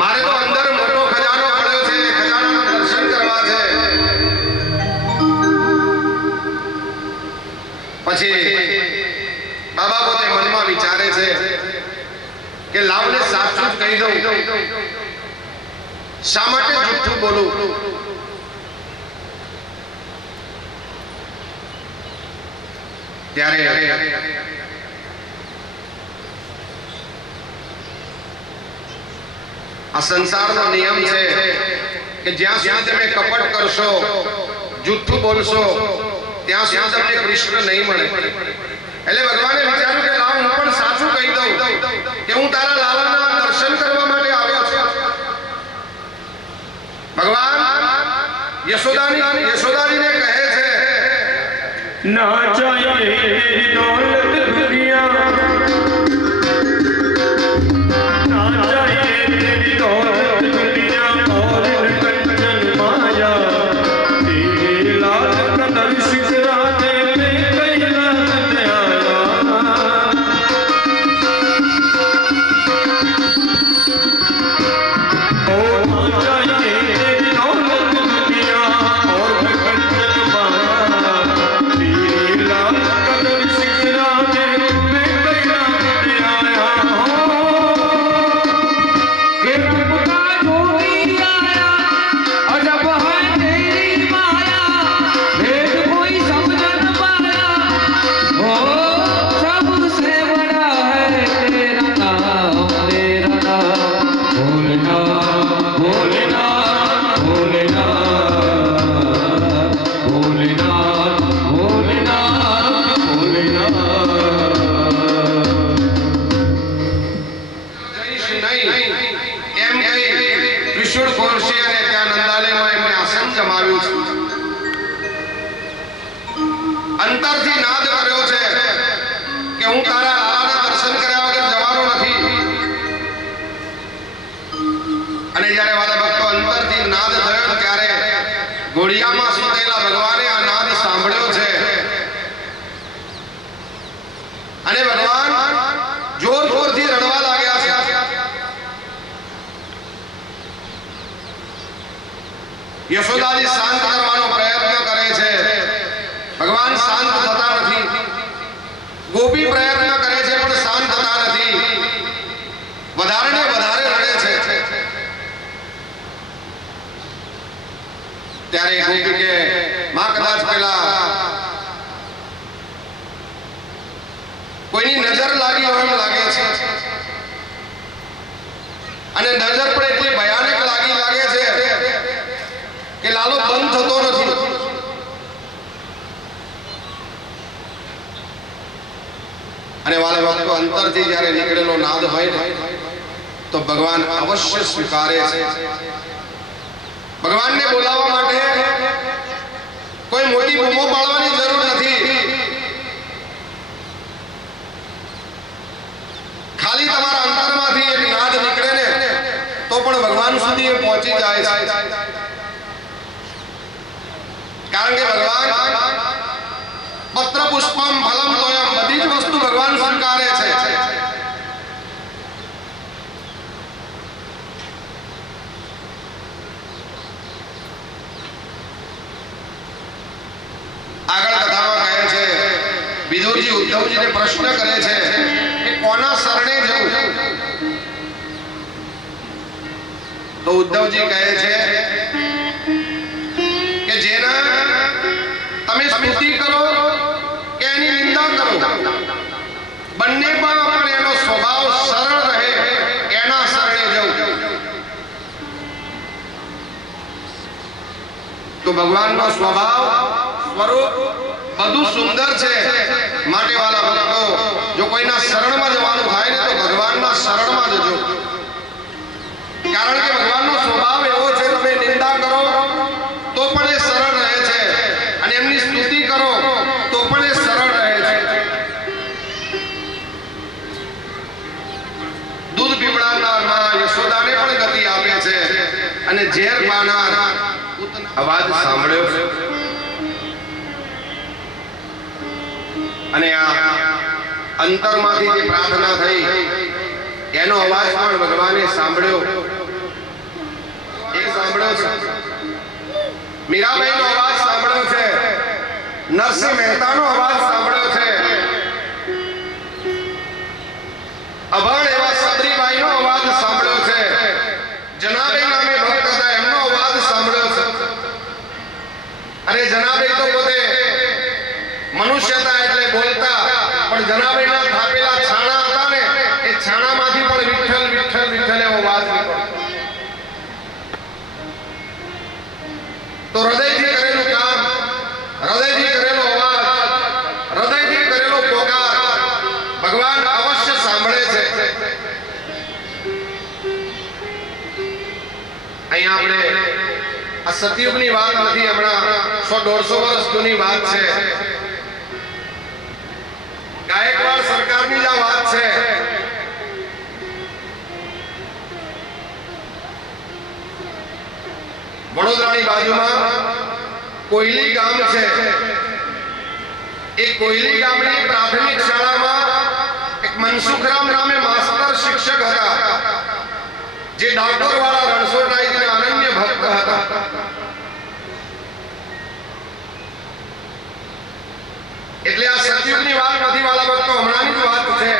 મારે તો અંદર મોટો ખજાનો પડ્યો છે. ખજાનાના દર્શન કરવા છે. પછી બાબા પોતે મનમાં વિચારે છે કે લાવને સાચું જ કહી દઉં. શા માટે જૂઠું બોલું? ત્યારે આ સંસારનો નિયમ છે કે જ્યાં સુધી તમે કપટ કરશો, જૂઠું બોલશો, ત્યાં સુધી તમને કૃષ્ણ નહીં મળે. એટલે ભગવાને વિચાર્યું કે લાવ હું પણ સાચું કહી દઉં કે હું તારા લાલાના દર્શન કરવા માટે આવ્યો છું. ભગવાન યશોદાજીને કહે છે, ના ચાહીએ દોલત દુનિયા, અંતરથી નાદ કર્યો છે કે હું તારા લાલાના દર્શન કર્યા વગર જવાનો નથી. અને જ્યારે વાલા ભક્તો અંતરથી નાદ થયો ત્યારે ઘોડિયામાં સુતેલા ભગવાને આ નાદ સાંભળ્યો છે. અને ભગવાન જોર જોરથી રડવા લાગ્યા છે. યશોદાજી શાંત કરવાનો પ્રયત્ન કરે છે. ભગવાન શાંત થતા નથી. ગોપી પ્રયત્ન કરે છે પણ શાંત થતા નથી. વધારે ને વધારે રડે છે. ત્યારે ગોપી કે માં કદાચ પેલા કોઈની નજર લાગી હોય એમ લાગે છે. અને નજર પણ એટલી ભયાનક લાગે છે કે લાલો બંધ થતો નથી. અને વાલે વખતો અંતરથી જ્યારે નીકળેલો નાદ હોય ને તો ભગવાન અવશ્ય સ્વીકારે છે. ભગવાનને બોલાવવા માટે કોઈ મોટી બૂમો પાડવાની જરૂર નથી. સુધી પહોંચી જાય છે. કારણ કે ભગવાન પત્ર પુષ્પમ ફલમ તોયમ બધી જ વસ્તુ ભગવાન સ્વીકારે છે. આગળ કથામાં કહે છે વિદુરજી ઉદ્ધવજીને પ્રશ્ન કરે છે કે કોના શરણે જવું? તો ઉદ્ધવજી કહે છે કે જેના તમે સ્તુતિ કરો કે એની નિંદા કરો, બંને પણ એનો સ્વભાવ સરળ રહે એના શરણે જવું. તો ભગવાનનો સ્વભાવ સ્વરૂપ બધું સુંદર છે. માટે વાલા ભક્તો, જો કોઈના શરણમાં જવાનું થાય ને તો ભગવાનના શરણમાં જજો. કારણ કે ભગવાનનો સ્વભાવ એવો છે, તમે નિંદા કરો તો પણ એ સરળ રહે છે અને એમની સ્તુતિ કરો તો પણ એ સરળ રહે છે. દૂધ પીવડાવનાર માં યશોદાને પણ ગતિ આપે છે અને ઝેર પાનાર અવાજ સાંભળ્યો છે. અને આ અંતરમાંથી જે પ્રાર્થના થઈ એનો અવાજ પણ ભગવાને સાંભળ્યો. એ સાંભળ્યો છે, મીરાબાઈનો અવાજ સાંભળ્યો છે, નરસિંહ મહેતાનો અવાજ સાંભળ્યો છે, અભણ એવા સત્રીબાઈનો અવાજ સાંભળ્યો છે, જનાબાઈ નામે ભક્ત હતા એમનો અવાજ સાંભળ્યો છે. અને જનાબાઈ તો પોતે મનુષ્ય હતા એટલે બોલતા, પણ જનાબાઈના થાપેલા છાણા હતા ને એ છાણામાંથી પણ વિઠ્ઠલ વિઠ્ઠલ વિઠ્ઠલ એવો અવાજ નીકળતો. તો હૃદયથી કરેલું કામ, હૃદયથી કરેલો અવાજ, હૃદયથી કરેલો પોકાર ભગવાન અવશ્ય સાંભળે છે. અહીંયા આપણે આ સતયુગની વાત નથી, હમણાં 100-150 વર્ષ જૂની વાત છે. ગાયકવાડ સરકારની જ આ વાત છે. વડોદરાની બાજુમાં કોયલી ગામ છે. એ કોયલી ગામની પ્રાથમિક શાળામાં એક મનસુખરામ નામે માસ્ટર શિક્ષક હતા, જે ડાકોરવાળા રણછોડરાયજીના અનન્ય ભક્ત હતા. એટલે આ સતયુગની વાત નથી વાલા ભક્તો, હમણાંની જ વાત છે.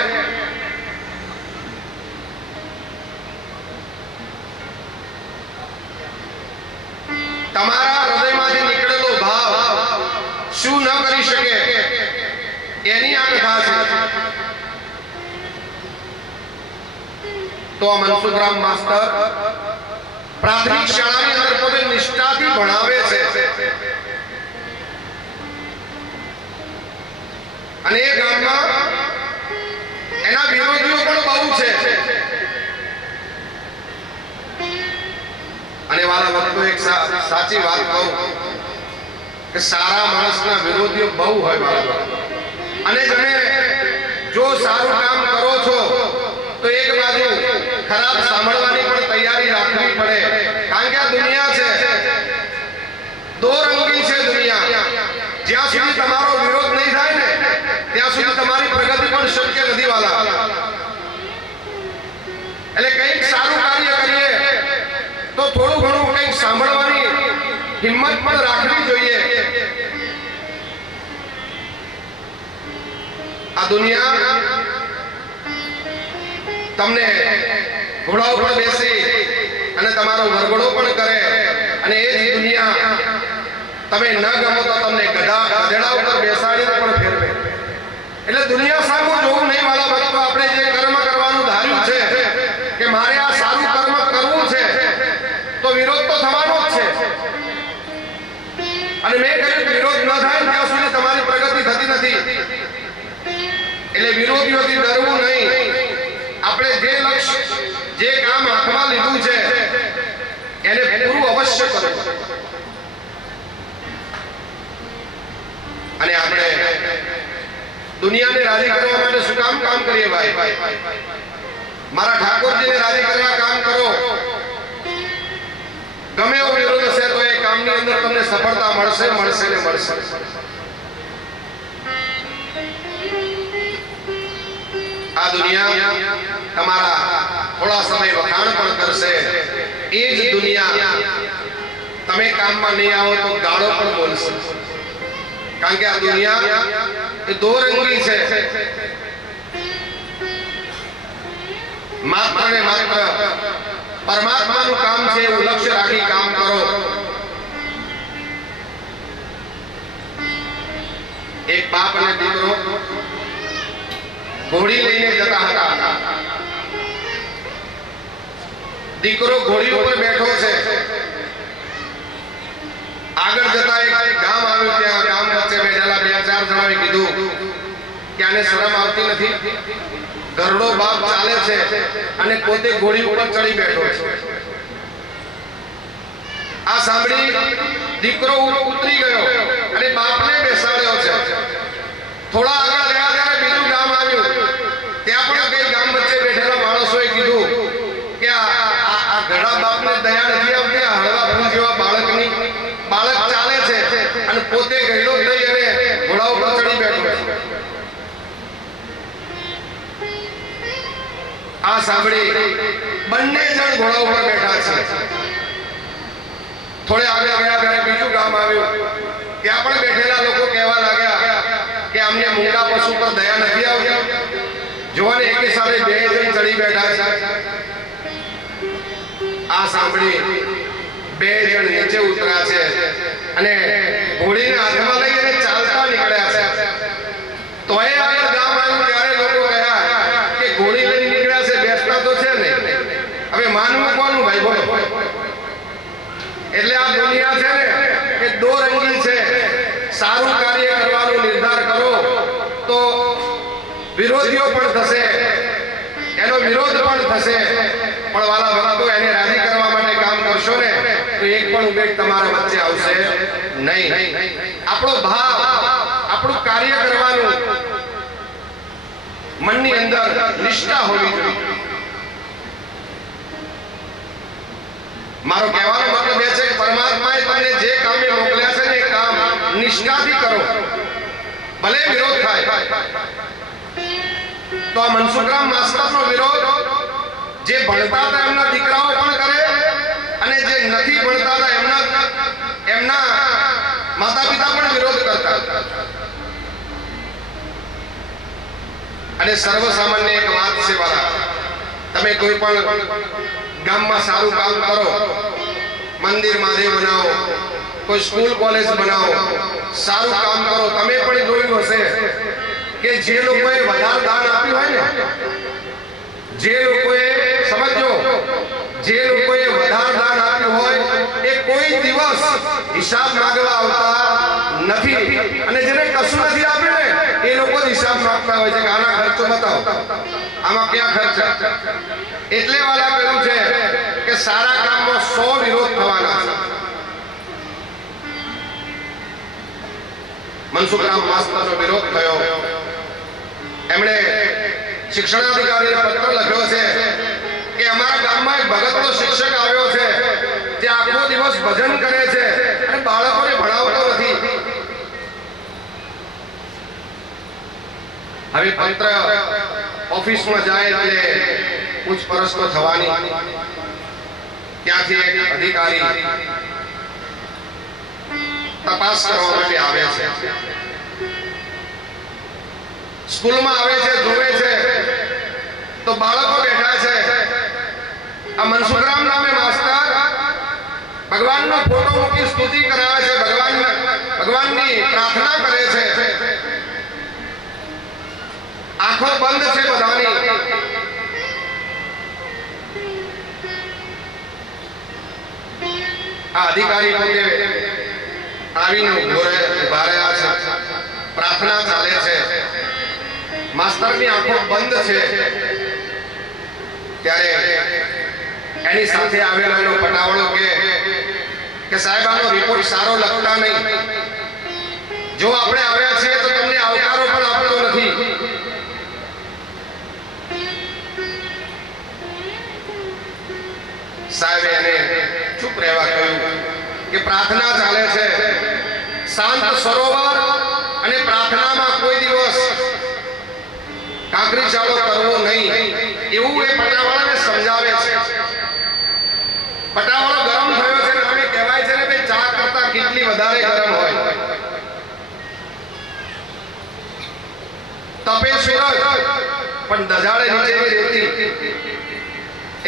તમારા હૃદયમાંથી નીકળેલો ભાવ શું ન કરી શકે એની આ કથા છે. તો આ મનસુખરામ માસ્ટર પ્રાથમિક શાળાની અંદર પોતે નિષ્ઠાથી ભણાવે છે. અને એ ગામમાં એના વિરોધીઓ પણ બહુ છે. અને વાલા ભક્તો, એક સાચી વાત કહું કે સારા માણસના વિરોધીઓ બહુ હોય વાલા ભક્તો. અને તમે જો સારું કામ કરો છો તો એક બાજુ ખરાબ સાંભળવાની પણ તૈયારી રાખવી પડે. કારણ કે આ દુનિયા છે, દો રંગી છે દુનિયા. જ્યાં સુધી તમારો વિરોધ નહીં થાય ને ત્યાં સુધી તમારી પ્રગતિ પણ શક્ય નથી વાલા. એટલે કંઈક સારું કાર્ય કરીએ તો થોડું ઘણું કંઈક સાંભળવાની હિંમત પણ રાખવી જોઈએ. આ દુનિયા તમને ઘોડા ઉપર બેસી અને તમારો વરઘોડો પણ કરે, અને એ જ દુનિયા તમે ન ગમો તો તમને ગધેડા ઉપર બેસાડીને પણ ફેરવે. એટલે દુનિયા સામું જોવું નહીં વાલા ભક્તો. આપણે જે કર્મ કરવાનું ધાર્યું છે કે મારે આ સારું કર્મ કરવું છે તો વિરોધ તો થવાનો જ છે. અને મેં કહ્યું વિરોધ ન થાય ત્યાં સુધી તમારી પ્રગતિ થતી નથી. એટલે વિરોધીઓથી ડરવું નહીં. આપણે જે લક્ષ્ય, જે કામ હાથમાં લીધું છે એને પૂરું અવશ્ય કરવું. અને આપણે દુનિયાને રાજી કરવા માટે શું કામ કરીએ ભાઈ? મારા ઠાકોરજીને રાજી કરવા કામ કરો. ગમે એવો વિરોધ હશે તો એ કામની અંદર તમને સફળતા મળશે મળશે ને મળશે. આ દુનિયા તમારા થોડા સમય વખાણ પણ કરશે. એ જ દુનિયા તમે કામમાં નહીં આવો તો ગાળો પણ બોલશે. કારણ કે આ દુનિયા એ દો રંગી છે. માત્ર ને માત્ર પરમાત્માનું કામ છે એવું લક્ષ્ય રાખી કામ કરો. એક બાપ અને દીકરો ઘોડી લઈને જતા હતા. દીકરો ઘોડી ઉપર બેઠો છે. આગળ જતા એક ગામ આવ્યું. ત્યાં ગામ વચ્ચે બેઠેલા 2-4 જણાએ કીધું કે આને શરમ આવતી નથી. ઘરડો બાપ ચાલે છે અને પોતે ઘોડી ઉપર ચડી બેઠો છે. આ સાંભળી દીકરો ઉતરી ગયો અને બાપને બેસાડ્યો છે. થોડા આગળ ગયા ત્યારે બીજું ગામ આવ્યું. ત્યાં પણ કઈ ગામ વચ્ચે બેઠેલા માણસોએ કીધું કે આ ઘરડા બાપને દયા નથી આવતી. આ હળવા ફૂલ જેવા બાળક ચાલે છે અને પોતે ગયડો થઈ અને ઘોડા ઉપર ચડી બેઠો છે. આ સાંભળી બંને જણ ઘોડા ઉપર બેઠા છે. થોડે આગળ ગયા ત્યારે બીજું ગામ આવ્યું. ત્યાં પણ બેઠેલા લોકો કહેવા લાગ્યા કે અમને મૂંગા પશુ પર દયા નથી આવતી. જોવાને એકી સાથે 2 જણ ચડી બેઠા છે. આ સાંભળી 2 જણ નીચે ઉતર્યા છે અને ઘોડીને હાથમાં લઈ અને ચાલતા નીકળ્યા છે. તો એ આગળ ગામ આવ્યું ત્યારે લોકો કહ્યા કે ઘોડી લઈને નીકળ્યા છે, બેસતા તો છે ને. હવે માનવું કોનું ભાઈ બોલો? એટલે આ દુનિયા છે ને એ દો રંગી છે. સારું કાર્ય કરવાનો નિર્ધાર કરો તો વિરોધીઓ પણ થશે, એનો વિરોધ પણ થશે, પણ વાલા ભક્તો એને રાજી કરવા માટે કામ કરશો ને તો એક પણ ઉમેદ તમારા વચ્ચે આવશે નહીં. આપણો ભાવ, આપણું કાર્ય કરવાનું મનની અંદર નિષ્ઠા હોવી જોઈએ. મારો કહેવાનો મતલબ એ છે કે પરમાત્માએ તમને જે કામે મોકલ્યા છે ને એ કામ નિષ્ઠાથી કરો, ભલે વિરોધ થાય. તો આ મનસુખરામ માસ્ટરનો વિરોધ જે ભણતા હતા એમના દીકરાઓ પણ કરે અને જે નથી ભણતા હતા એમના માતા પિતા પણ વિરોધ કરતા. અને સર્વસામાન્ય એક વાત છે વાલા, તમે કોઈ પણ ગામમાં સારું કામ કરો, મંદિર મહાદેવ બનાવો, કોઈ સ્કૂલ કોલેજ બનાવો, સારું કામ કરો. તમે પણ જોયું હશે કે જે લોકોએ વધારે દાન આપ્યું હોય ને, જે લોકોએ સમજો જે લોકોએ વધારે દાન આપ્યું હોય એ કોઈ દિવસ હિસાબ માંગવા આવતા નથી. અને જેને કશું નથી આપ્યું ને એ લોકો હિસાબ માંગતા હોય છે કે આના ખર્ચો બતાવો, આમાં ક્યાં ખર્ચ. એટલે વાલા કહ્યું છે કે સારા કામમાં 100 વિરોધ થવાના છે. મનસુખરામ માસ્ટરનો વિરોધ થયો. એમણે શિક્ષણાધિકારીને પત્ર લખ્યો છે કે અમારા ગામમાં એક ભગતનો શિક્ષક આવ્યો છે જે આખો દિવસ ભજન કરે છે અને બાળકોને ભણાવતો નથી. હવે પત્ર ઓફિસમાં જાય એટલે પૂછપરછ તો થવાની. ત્યાંથી એક અધિકારી તપાસ કરવા માટે આવે છે. સ્કૂલમાં આવે છે, જોવે છે તો બાળકો બેઠા છે. આ મનસુખરામ નામે માસ્ટર ભગવાનનો ફોટો મૂકી સ્તુતિ કરાવે છે, ભગવાનની પ્રાર્થના કરે છે. આંખો બંધ છે બધાની. આ અધિકારી પોતે આવીને ઉભા રહ્યા છે, પ્રાર્થના ચાલે છે, માસ્ટરની આંખો બંધ છે. ત્યારે એની સાથે આવેલો એનો પટાવળો કે સાહેબ આનો રિપોર્ટ સારો લખતા નહીં. જો આપણે આવ્યા છીએ તો તમને આવકારો પણ આપતો નથી. સાહેબ એને ચૂપ રહેવા કહ્યું. પ્રાર્થના ચાલે છે. શાંત સરોવર અને પ્રાર્થનામાં કોઈ દિવસ કાંકરી ચાલો કરવો નહીં એવું એ પટાવાળાને સમજાવે છે. પટાવાળો ગરમ થયો છે ને અમે કહેવાય છે ને ભાઈ ચા કરતા કેટલી વધારે ગરમ હોય. તપે સૂરજ પણ દજાડે નીચેની રેતી.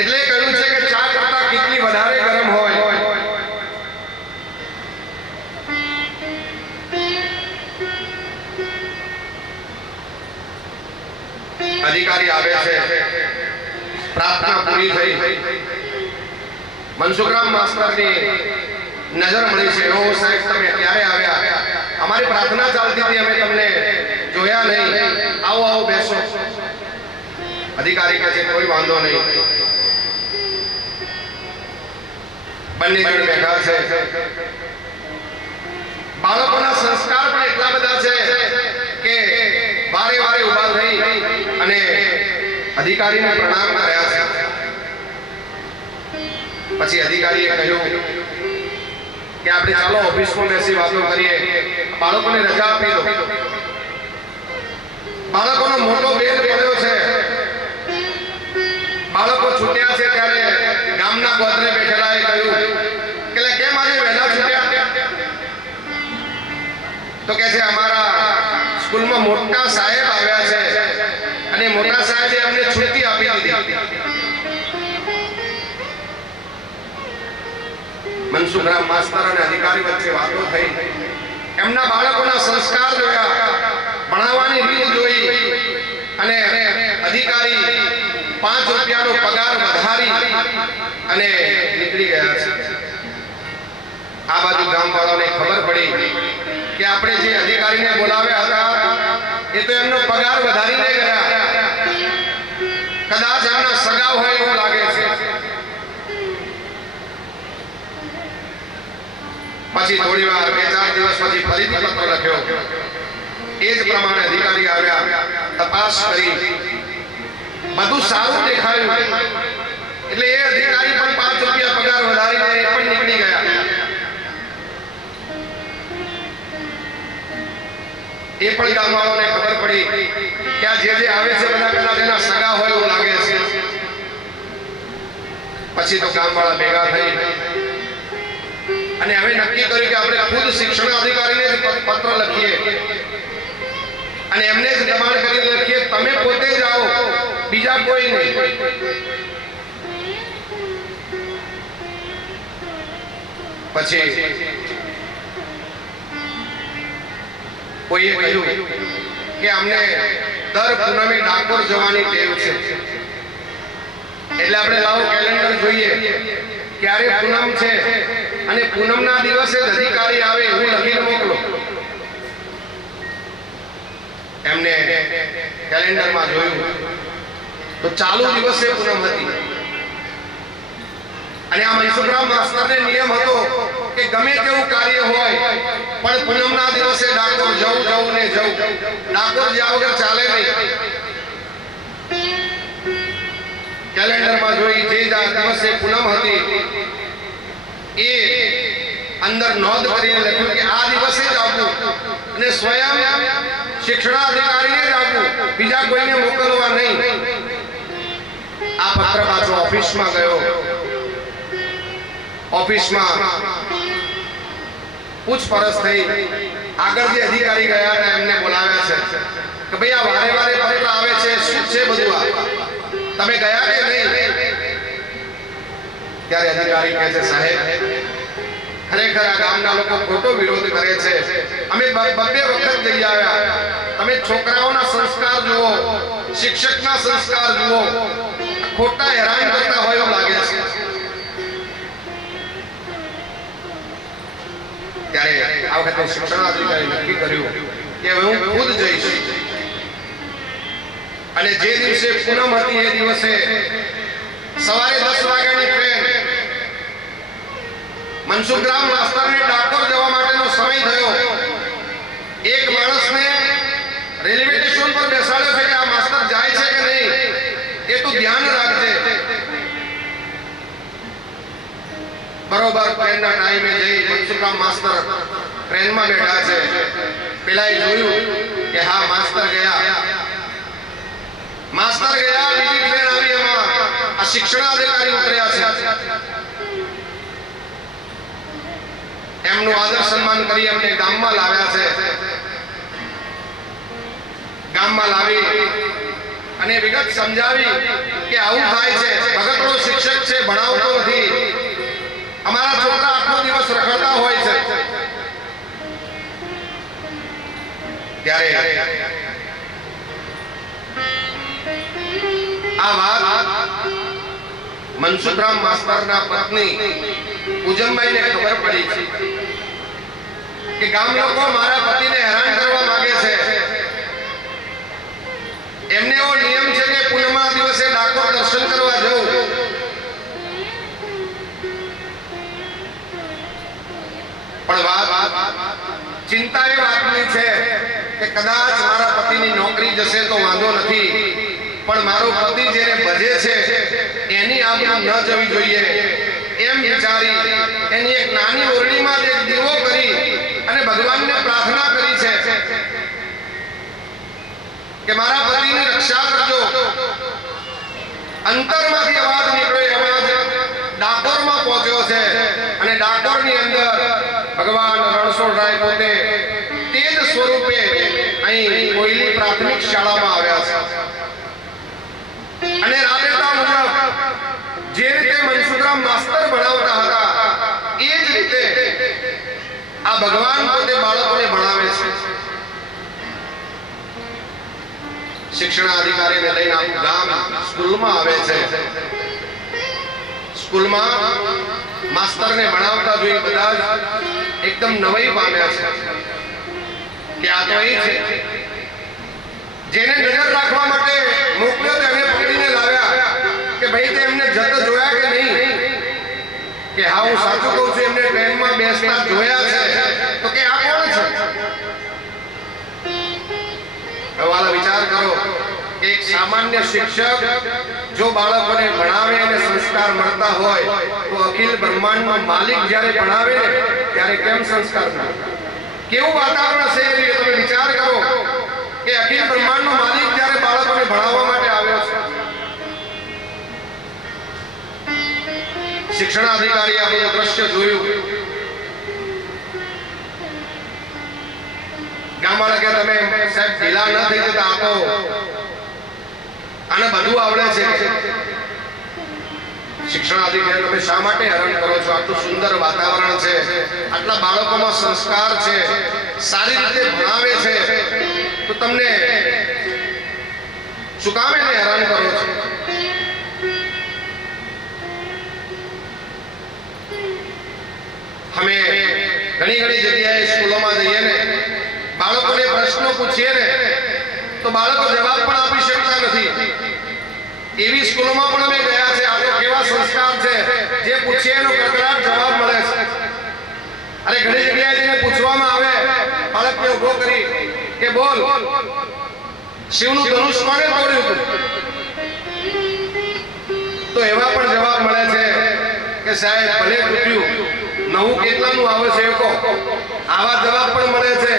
એટલે કહ્યું છે કે ચા કરતા કેટલી વધારે ગરમ હોય. અધિકારી આવે છે. પ્રાર્થના પૂરી થઈ. મનસુખરામ માસ્ટરની નજર મળી છે. ઓ સાહેબ તમે ક્યારે આવ્યા? અમારી પ્રાર્થના ચાલતી હતી, અમે તમને જોયા નહીં. આવો આવો બેસો. અધિકારી કહે છે કોઈ વાંધો નહીં. બંને જોડે બેઠા છે. બાળકોના સંસ્કાર પણ એટલા બધા છે કે વારે વારે ઉભા થઈ અને અધિકારીને પ્રણામ કર્યા છે. પછી અધિકારીએ કહ્યું કે આપણે ચાલો ઓફિસમાં બેસી વાતો કરીએ. બાળકોને રજા આપી દો. બાળકોનો મોટો ભેદ પડ્યો છે. બાળકો છૂટ્યા છે ત્યારે ગામના ગોત્રે બેઠેલા એ કહ્યું કે કેમ આજે વહેલા છૂટ્યા? તો કે છે અમારા સ્કૂલમાં મોટા સાહેબ આવ્યા છે અને મોટા સાહેબે અમને છુટ્ટી આપી દીધી. મનસુખરામ માસ્ટર અને અધિકારી વચ્ચે વાતો થઈ. એમના બાળકોના સંસ્કાર જોયા, ભણાવવાની રીત જોઈ અને અધિકારી 5 રૂપિયાનો પગાર વધારી અને નીકળી ગયા છે. આ બાજુ ગામવાળાને ખબર પડી કે આપણે જે અધિકારીને બોલાવ્યા હતા એ તો એમનો પગાર વધારીને ગયા. કદાચ એમના સગા હોય એવું લાગે છે. પછી થોડી વાર 2-4 દિવસ પછી ફરીથી પત્ર લખ્યો. એ જ પ્રમાણે અધિકારી આવ્યા, તપાસ કરી, બધું સારું દેખાયું. એટલે એ અધિકારી પણ 5 રૂપિયા પગાર વધારીને એ પણ નીકળી ગયા. એ પણ ગામવાળાને ખબર પડી કે આ જે આવે છે બધા કદાચ એના સગા હોય એવું લાગે છે. પછી તો ગામવાળા ભેગા થઈ અને હવે નક્કી કર્યું કે આપણે ખુદ શિક્ષણ અધિકારીને જ પત્ર લખીએ અને એમને જ દબાણ કરીને લખીએ, તમે પોતે જાઓ, બીજા કોઈ નહીં. પછી કોઈએ કહ્યું કે અમને દર પૂનમે ડાકોર જવાની ટેવ છે, એટલે આપણે લાવો કેલેન્ડર જોઈએ ક્યારે પૂનમ છે અને પૂનમના દિવસે જ અધિકારી આવે એવું લખીને મોકલો. એમને કેલેન્ડરમાં જોયું તો ચાલુ દિવસે પૂનમ હતી. અને આ મનસુખરામ માસ્ટરને નિયમ હતો કે ગમે તેવું કાર્ય હોય પણ પૂનમના દિવસે ડાકોર જવું ને જવું. ડાકોર જ્યાં વગર ચાલે નહીં. કેલેન્ડરમાં જોઈ જે દિવસે પૂનમ હતી એ અંદર નોંધ કરીને લખ્યું કે આ દિવસે જ આવવું અને સ્વયં શિક્ષણાધિકારીને જ આવવું, બીજા કોઈને મોકલવા નહીં. આ પત્ર પાછો ઓફિસમાં ગયો. ઓફિસમાં પૂછપરછ થઈ. આગળ જે અધિકારી ગયા હતા એમને બોલાવ્યા છે કે ભાઈ આ વારે વારે પત્ર આવે છે, શું છે બધું આ, તમે ગયા કે નહીં? ત્યારે અધિકારી કહે છે સાહેબ ખરેખર આ ગામના લોકો ખોટો વિરોધ કરે છે. અમે 2 વખત જઈ આવ્યા. તમે છોકરાઓના સંસ્કાર જુઓ, શિક્ષકના સંસ્કાર જુઓ, ખોટા હેરાન કરતા હોય એવું લાગે છે. ત્યારે આ વખતે શિક્ષણાધિકારી નક્કી કર્યું કે હવે હું ખુદ જઈશ અને જે દિવસે પૂનમ હતી એ દિવસે સવારે 10 વાગ્યાની ટ્રેન. મનસુખરામ માસ્ટરને ડાકોર જવા માટેનો સમય થયો. એક માણસને રેલવે સ્ટેશન પર બેસાડ્યો છે કે આ માસ્ટર જાય છે કે નહીં એ તું ધ્યાન રાખજે. બરોબર ટ્રેનના ટાઈમે જઈ મનસુખરામ માસ્તર ટ્રેનમાં બેઠા છે. પેલાએ જોયું કે હા માસ્તર ગયા. બીજી ટ્રેન આવી, એમાં આ શિક્ષણાધિકારી ઉતર્યા છે. એમનું આદર સન્માન કરી એમને ગામમાં લાવ્યા છે. ગામમાં લાવી અને વિગત સમજાવી કે આવું થાય છે. ભગતનો શિક્ષક છે, ભણાવતો નથી. અમારા છોકરા આખો દિવસ રખડતા હોય છે. ત્યારે આ વાત મનસુખરામ માસ્તરના પત્ની ઉજમબાઈને ખબર પડી છે કે ગામ લોકો મારા પતિને હેરાન કરવા માંગે છે. એમને એવો નિયમ છે કે પૂનમના દિવસે ડાકોર દર્શન કરવા જવું. પણ વાત ચિંતા એ વાતની છે કે કદાચ મારા પતિની નોકરી જશે તો વાંધો નથી, પણ મારો પતિ જેને ભજે છે એની આબરૂ ન જવી જોઈએ એમ વિચારી એની એક નાની ઓરડીમાં જ એક દીવો કરી અને ભગવાનને પ્રાર્થના કરી છે કે મારા પતિની રક્ષા કરજો. અંતરમાંથી અવાજ નીકળ્યો, અવાજ ડાકોરમાં પહોંચ્યો છે અને ડાકોરની અંદર ભગવાન રણછોડરાય પોતે તેજ સ્વરૂપે અહીં કોયલી પ્રાથમિક શાળામાં આવ્યા છે. અને રાબેતા મુજબ જે રીતે મનસુખરામ માસ્તર ભણાવતા હતા એ જ રીતે આ ભગવાન પોતે બાળકોને ભણાવે છે. શિક્ષણાધિકારીને લઈને આખું ગામ સ્કૂલમાં આવે છે. સ્કૂલમાં માસ્તરને ભણાવતા જોઈ બધા એકદમ નવાઈ પામ્યા છે કે આ તો એ છે જેને નજર રાખવા માટે મોકલ્યો તો એને પકડીને લાવ્યા કે ભાઈ તે એમને જત જોયા કે નહીં? કે હા હું સાચું કહું છું, એમને ટ્રેનમાં બેસતા જોયા છે. તો કે આ કોણ છે? વાલા વિચાર કરો કે એક સામાન્ય શિક્ષક જો બાળકોને ભણાવે અને સંસ્કાર મળતા હોય તો અખિલ બ્રહ્માંડનો માલિક જ્યારે ભણાવે ત્યારે કેમ સંસ્કાર મળે? કેવું વાતાવરણ છે એ તમે વિચાર કરો કે અખિલ બ્રહ્માંડનો માલિક જ્યારે બાળકોને ભણાવવા માટે આવ્યો છે. શિક્ષણાધિકારી આ દ્રશ્ય જોયું. ગામવાળા કે તમે સાહેબ ઢીલા ન થઈ જતા, આપો આને બધું આવડે છે. શિક્ષણાધિકારી તમે શા માટે હેરાન કરો છો? આટલું સુંદર વાતાવરણ છે, આટલા બાળકોમાં સંસ્કાર છે, સારી રીતે ભણાવે છે, તો તમને શું કામ એને હેરાન કરો છો? અમે ઘણી જગ્યાએ સ્કૂલોમાં જઈએ ને, બાળકોને પ્રશ્નો પૂછીએ ને તો બાળકો જવાબ પણ આપી શકતા નથી. એવી સ્કૂલોમાં પણ અમે ગયા છે. આ તો કેવા સંસ્કાર છે, જે પૂછીએ એનો કડકડાટ જવાબ મળે છે. અરે ઘણી જગ્યાએ જેને પૂછવામાં આવે બાળકને ઉભો કરી કે બોલ શિવનું ધનુષ કોણે તોડ્યું હતું? તો એવા પણ જવાબ મળે છે કે સાહેબ ભલે તૂટ્યું, નવું કેટલાનું આવે છે કહો. આવા જવાબ પણ મળે છે.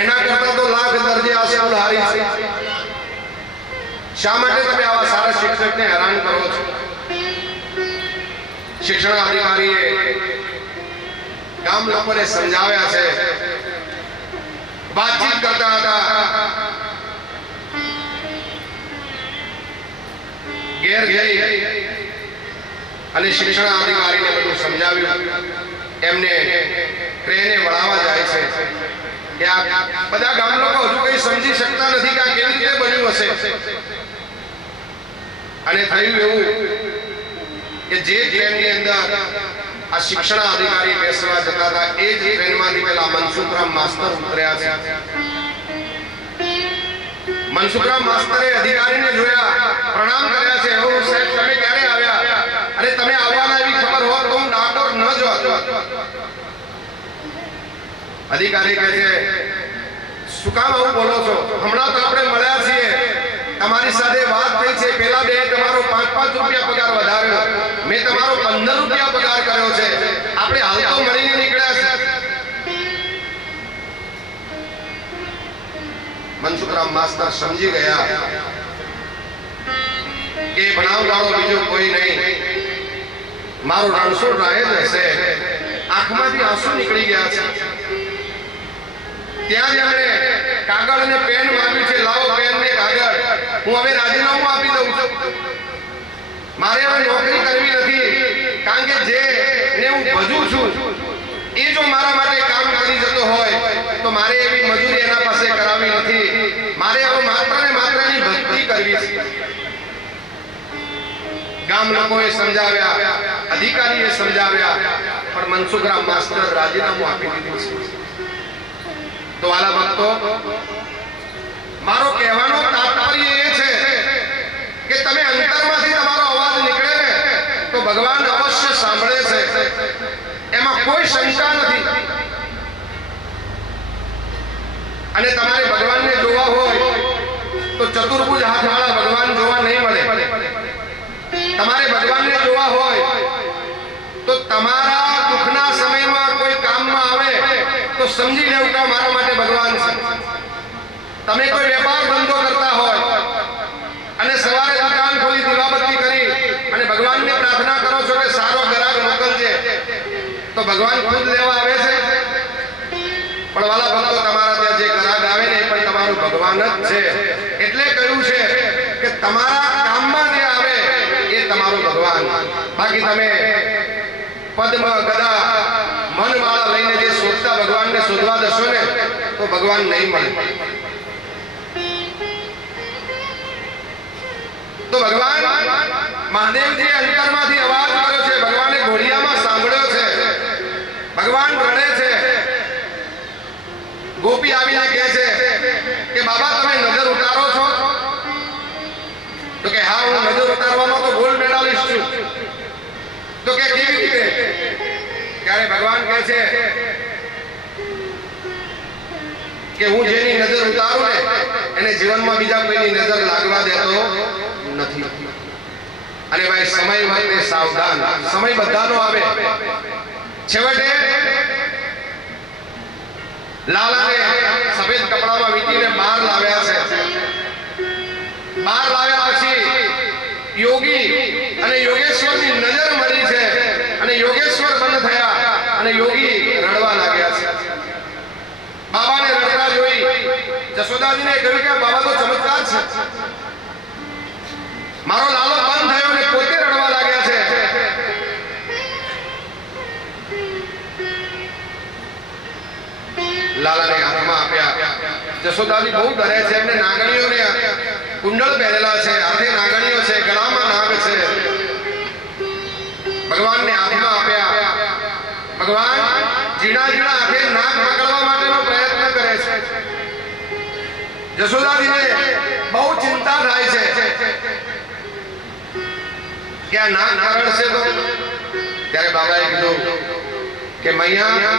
એના કરતા તો લાખ દરજે આ સ્કૂલ હારી છે. શા માટે તમે આવા સારા શિક્ષકને હેરાન કરો છો? શિક્ષણાધિકારીએ ગામ લોકોને સમજાવ્યા છે, વાતચીત કરતા હતા. ઘેર જઈ અને શિક્ષણાધિકારીને બધું સમજાવ્યું. એમને ટ્રેને વળાવવા જાય છે કે આ બધા ગામ લોકો હજુ કઈ સમજી શકતા નથી કે આ કેવી રીતે બન્યું હશે. અને થયું એવું કે જે ટ્રેનની અંદર આ શિક્ષણાધિકારી બેસવા જતા હતા એ જ ટ્રેનમાંથી પેલા મનસુખરામ માસ્તર ઉતર્યા છે. મનસુખરામ માસ્તરે અધિકારીને જોયા, પ્રણામ કર્યા છે. એવું સાહેબ તમે ક્યારે આવ્યા? અને તમે આવવાના એવી ખબર હોત તો હું ડાકોર ન જોત. અધિકારી કહે છે શું કામ આવું બોલો છો? હમણાં તો આપણે મળ્યા છીએ, તમારી સાથે વાત થઈ છે. પેલા બે તમારો 5-5 રૂપિયા પગાર વધાર્યો. મેં મેં તમારો 15 રૂપિયા પગાર કર્યો છે, આપણે હાલ તો મળીને નીકળ્યા છે. મનસુખરામ માસ્તર સમજી ગયા કે ભણાવવાળો બીજો કોઈ નહીં, મારો રણછોડ રાય જ હશે. આંખમાંથી આંસુ નીકળી ગયા છે. ત્યાં જ એમણે કાગળ અને પેન માંગ્યું છે. લાવો પેન ને કાગળ, હું હવે રાજીનામું આપી દઉં છું. મારે હવે નોકરી કરવી નથી, કારણ કે જે ને હું ભજું છું એ જો મારા માટે કામ કરી જતો હોય તો મારે એવી મજૂરી એના પાસે કરાવી નથી. મારે હવે માત્ર ને માત્ર એની ભક્તિ કરવી છે. ગામ લોકોએ સમજાવ્યા, અધિકારીએ સમજાવ્યા, પણ મનસુખરામ માસ્ટર રાજીનામું આપી દીધું છે. તો વાલા ભક્તો, મારો કહેવાનો તાત્પર્ય એ છે કે તમે અંતરમાંથી તમારો અવાજ નીકળે ને તો ભગવાન અવશ્ય સાંભળે છે, એમાં કોઈ શંકા નથી. અને તમારે ભગવાનને જોવા હોય તો ચતુર્ભુજ હાથવાળા ભગવાન જોવા નહીં મળે. તમારે ભગવાનને જોવા હોય તો તમારા દુઃખના સમયમાં કોઈ કામમાં આવે તો સમજી લેવું કે મારા માટે ભગવાન છે. તમે કોઈ વેપાર ધંધો કરતા હોય અને સવારે દુકાન ખોલી દીવાબત્તી કરી અને ભગવાનને પ્રાર્થના કરો છો કે સારો ગ્રાહક મોકલજે, તો ભગવાન ખુદ લેવા આવે છે. પણ વાલા ભક્તો, તમારા ત્યાં જે ગ્રાહક આવે ને એ પણ તમારું ભગવાન જ છે. એટલે કહ્યું છે કે તમારા કામમાં જે આવે એ તમારું ભગવાન. બાકી તમે પદ્મ ગદા મનવાળા લઈને જે શોધતા ભગવાનને શોધવા જશો ને તો ભગવાન નહીં મળે. તો ભગવાન મહાદેવજી અંતરમાંથી અવાજ કર્યો છે, ભગવાને ઘોડિયામાં સાંભળ્યો છે, ભગવાન રડે છે. ગોપી આવીને કહે છે કે બાબા તમે નજર ઉતારો છો? તો કે હા, હું નજર ઉતારવામાં તો ગોલ્ડ મેડાલિસ્ટ છું. તો કે કેવી રીતે? ત્યારે ભગવાન કહે છે કે હું જેની નજર ઉતારું ને એને જીવનમાં બીજા કોઈની નજર લાગવા દેતો નથી. અને ભાઈ, સમય માટે સાવધાન. સમય બધાનો આવે. છેવટે લાલાને સફેદ કપડામાં વીંટીને બહાર લાવ્યા છે. બહાર લાવ્યા પછી યોગી અને યોગેશ્વરની નજર મળી છે અને યોગેશ્વર બંધ થયા અને યોગી રડવા લાગ્યા છે. બાબાને રડતા જોઈ જશોદાજીને કહ્યું કે બાબા તો ચમત્કાર છે, મારો લાલો બંધ થયો અને પોતે રડવા લાગ્યા છે. લાલાને હાથમાં આપ્યા. જશોદાજી બહુ ડરે છે. એમને નાગણીઓને કુંડળ પહેરેલા છે, હાથે નાગણીઓ છે, ગળામાં નાગ છે. ભગવાનને હાથમાં આપ્યા. ભગવાન ઝીણા ઝીણા હાથે નાગ પકડવા માટેનો પ્રયત્ન કરે છે. જશોદાજીને બહુ ચિંતા થાય છે કે આ નાગ કરડશે તો. ત્યારે બાબાએ કીધું કે મૈયા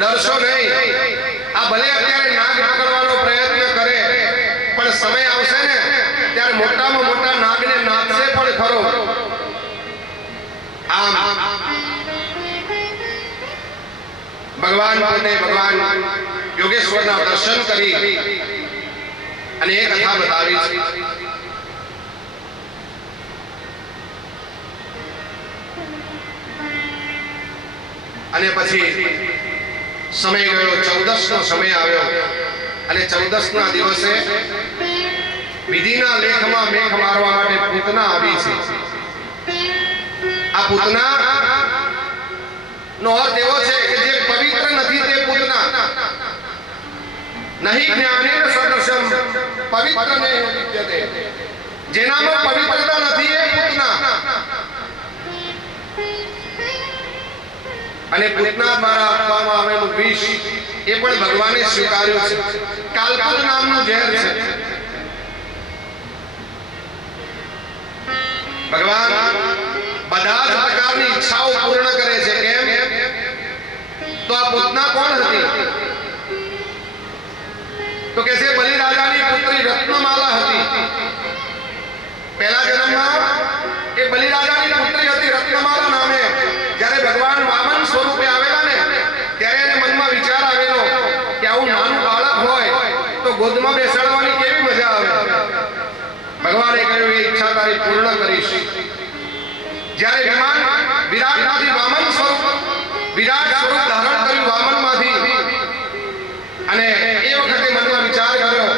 ડરશો નહીં, આ ભલે અત્યારે નાગ પકડવાનો પ્રયત્ન કરે પણ સમય આવશે ને ત્યારે મોટામાં મોટા નાગને નાથશે પણ ખરો. આમ ભગવાન પોતે ભગવાન યોગેશ્વરના દર્શન કરી અને એક કથા બતાવી છે. અને પછી સમય ગયો, 14નો સમય આવ્યો અને 14ના દિવસે વિધિના લેખમાં મેઘ મારવા માટે પૂતના આવી છે. આ પૂતના નો અર્થ એવો છે કે જે પવિત્ર નથી તે પૂતના. નહીં જ્ઞાનેન સદૃશમ પવિત્ર ને વિદ્યતે. જેનામાં પવિત્રતા નથી એ પૂતના. અને પૂતના દ્વારા આપવામાં આવેલું વિષ એ પણ ભગવાને સ્વીકાર્યું છે. કાલકુલ નામનું ઝેર છે. ભગવાન બધા જ પ્રકારની ઈચ્છાઓ પૂર્ણ કરે છે. કેમ? તો આ પૂતના કોણ હતી? તો કે છે બલિરાજાની પુત્રી રત્નમાલા હતી. પહેલા જન્મમાં એ એ બલિરાજાની પુત્રી હતી રત્નમાલા નામે. જ્યારે ભગવાન વામન સ્વરૂપે આવેલા ને ત્યારે એને મનમાં વિચાર આવેલો કે આવું નાનું બાળક હોય તો ગોદમાં બેસાડવાની કેવી મજા આવે. ભગવાને કહ્યું એ ઈચ્છા તારી પૂર્ણ કરીશ. જ્યારે વિરાટમાંથી વામન સ્વરૂપ વિરાટ સ્વરૂપ ધારણ કર્યું વામનમાંથી અને એ વખતે મનમાં વિચાર કર્યો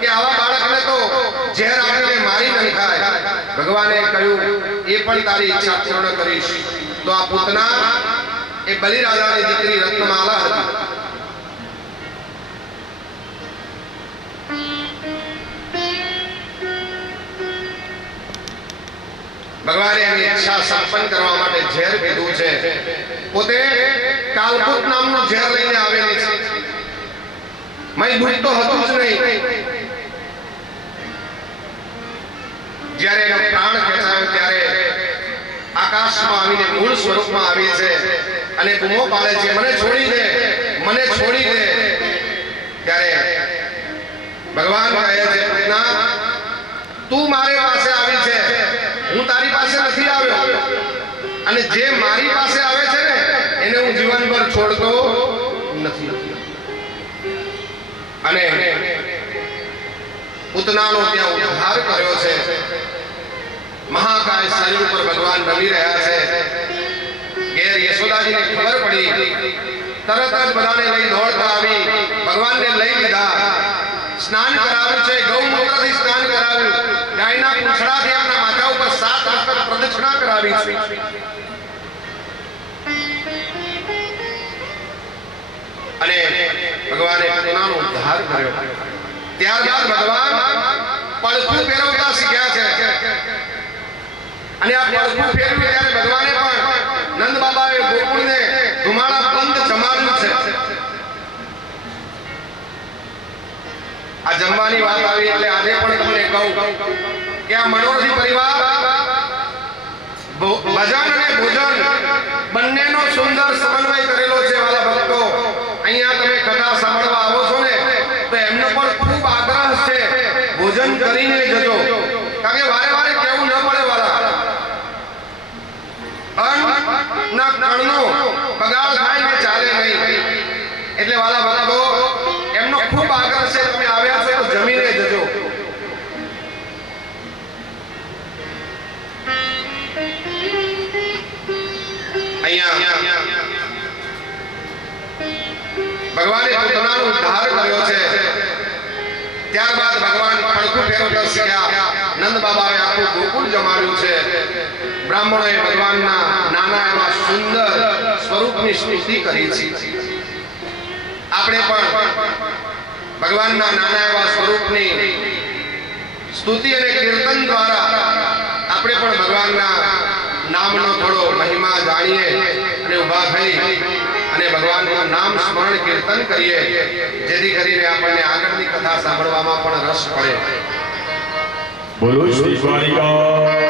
કે આવા બાળકને તો ઝેર આપીને મારી નહીં ખાય. ભગવાને કહ્યું એ પણ તારી ઈચ્છા પૂર્ણ કરીશ. તો આ પૂતના એ બલિરાજાની દીકરી રત્નમાલા હતી. ભગવાને એની ઈચ્છા સંપન્ન કરવા માટે ઝેર પીધું છે. પોતે કાલકૂટ નામનું ઝેર લઈને આવેલી છે. મય દૂધ તો હતું જ નહીં. જ્યારે એનો પ્રાણ ખેંચાયો ત્યારે આકાશમાં આવીને મૂળ સ્વરૂપમાં આવી છે અને બૂમો પાડે છે, મને છોડી દે, મને છોડી દે. ત્યારે ભગવાન કહે છે, પૂતના તું મારી પાસે આવી છે, હું તારી પાસે નથી આવ્યો. અને જે મારી પાસે આવે છે ને એને હું જીવનભર છોડતો નથી. અને પૂતનાનો ત્યાં ઉદ્ધાર કર્યો છે. મહાકાય શરીર ઉપર ભગવાન રમી રહ્યા છે. ઘેર યશોદાજીને ખબર પડી, તરત જ બધાને લઈ દોડતા આવી ભગવાનને લઈ લીધા. સ્નાન કરાવ્યું છે, ગૌમૂત્રથી સ્નાન કરાવ્યું, ગાયના પૂંછડાથી એમના માથા ઉપર 7 વખત પ્રદક્ષિણા કરાવી છે. અને ભગવાને પૂતનાનો ઉદ્ધાર કર્યો. ત્યારબાદ ભગવાન પડખું ફેરવતા શીખ્યા છે. અને આ પડખું ફેરવ્યું ત્યારે ભગવાને પણ નંદ બાબાએ ગોકુળને ધુમાડા પંથ જમાડ્યું છે. આ જમવાની વાત આવી એટલે આજે પણ તમને કહું કે આ મનોરથી પરિવાર ભજન અને ભોજન બંનેનો સુંદર સમન્વય કરેલો છે. વાલા ભક્તો, અહીંયા તમે કથા સાંભળવા આવો છો ને તો એમનો પણ ખૂબ આગ્રહ છે ભોજન કરીને જજો. કારણ કે વારે વારે કેવું ન પડે વાલા, અન્નના કણનો બગાડ થાય ને ચાલે નહીં. એટલે વાલા ભક્તો, એમનો ખૂબ આગ્રહ છે તમે આવ્યા છો તો જમીને જજો. અહીંયા ભગવાને પૂતનાનો ઉદ્ધાર કર્યો છે. ત્યારબાદ ભગવાન પડખું ફેરવતા શીખ્યા. નંદ બાબાએ આખું ગોકુળ જમાડ્યું છે. બ્રાહ્મણોએ ભગવાનના નાના એવા સુંદર સ્વરૂપની સ્તુતિ કરી છે. આપણે પણ ભગવાનના નાના એવા સ્વરૂપની સ્તુતિ અને કીર્તન દ્વારા આપણે પણ ભગવાનના નામનો થોડો મહિમા જાણીએ અને ઊભા થઈ અને ભગવાનનું નામ સ્મરણ કીર્તન કરીએ, જેથી કરીને આપણને આગળની કથા સાંભળવામાં પણ રસ પડે. બોલો શ્રી દ્વારિકા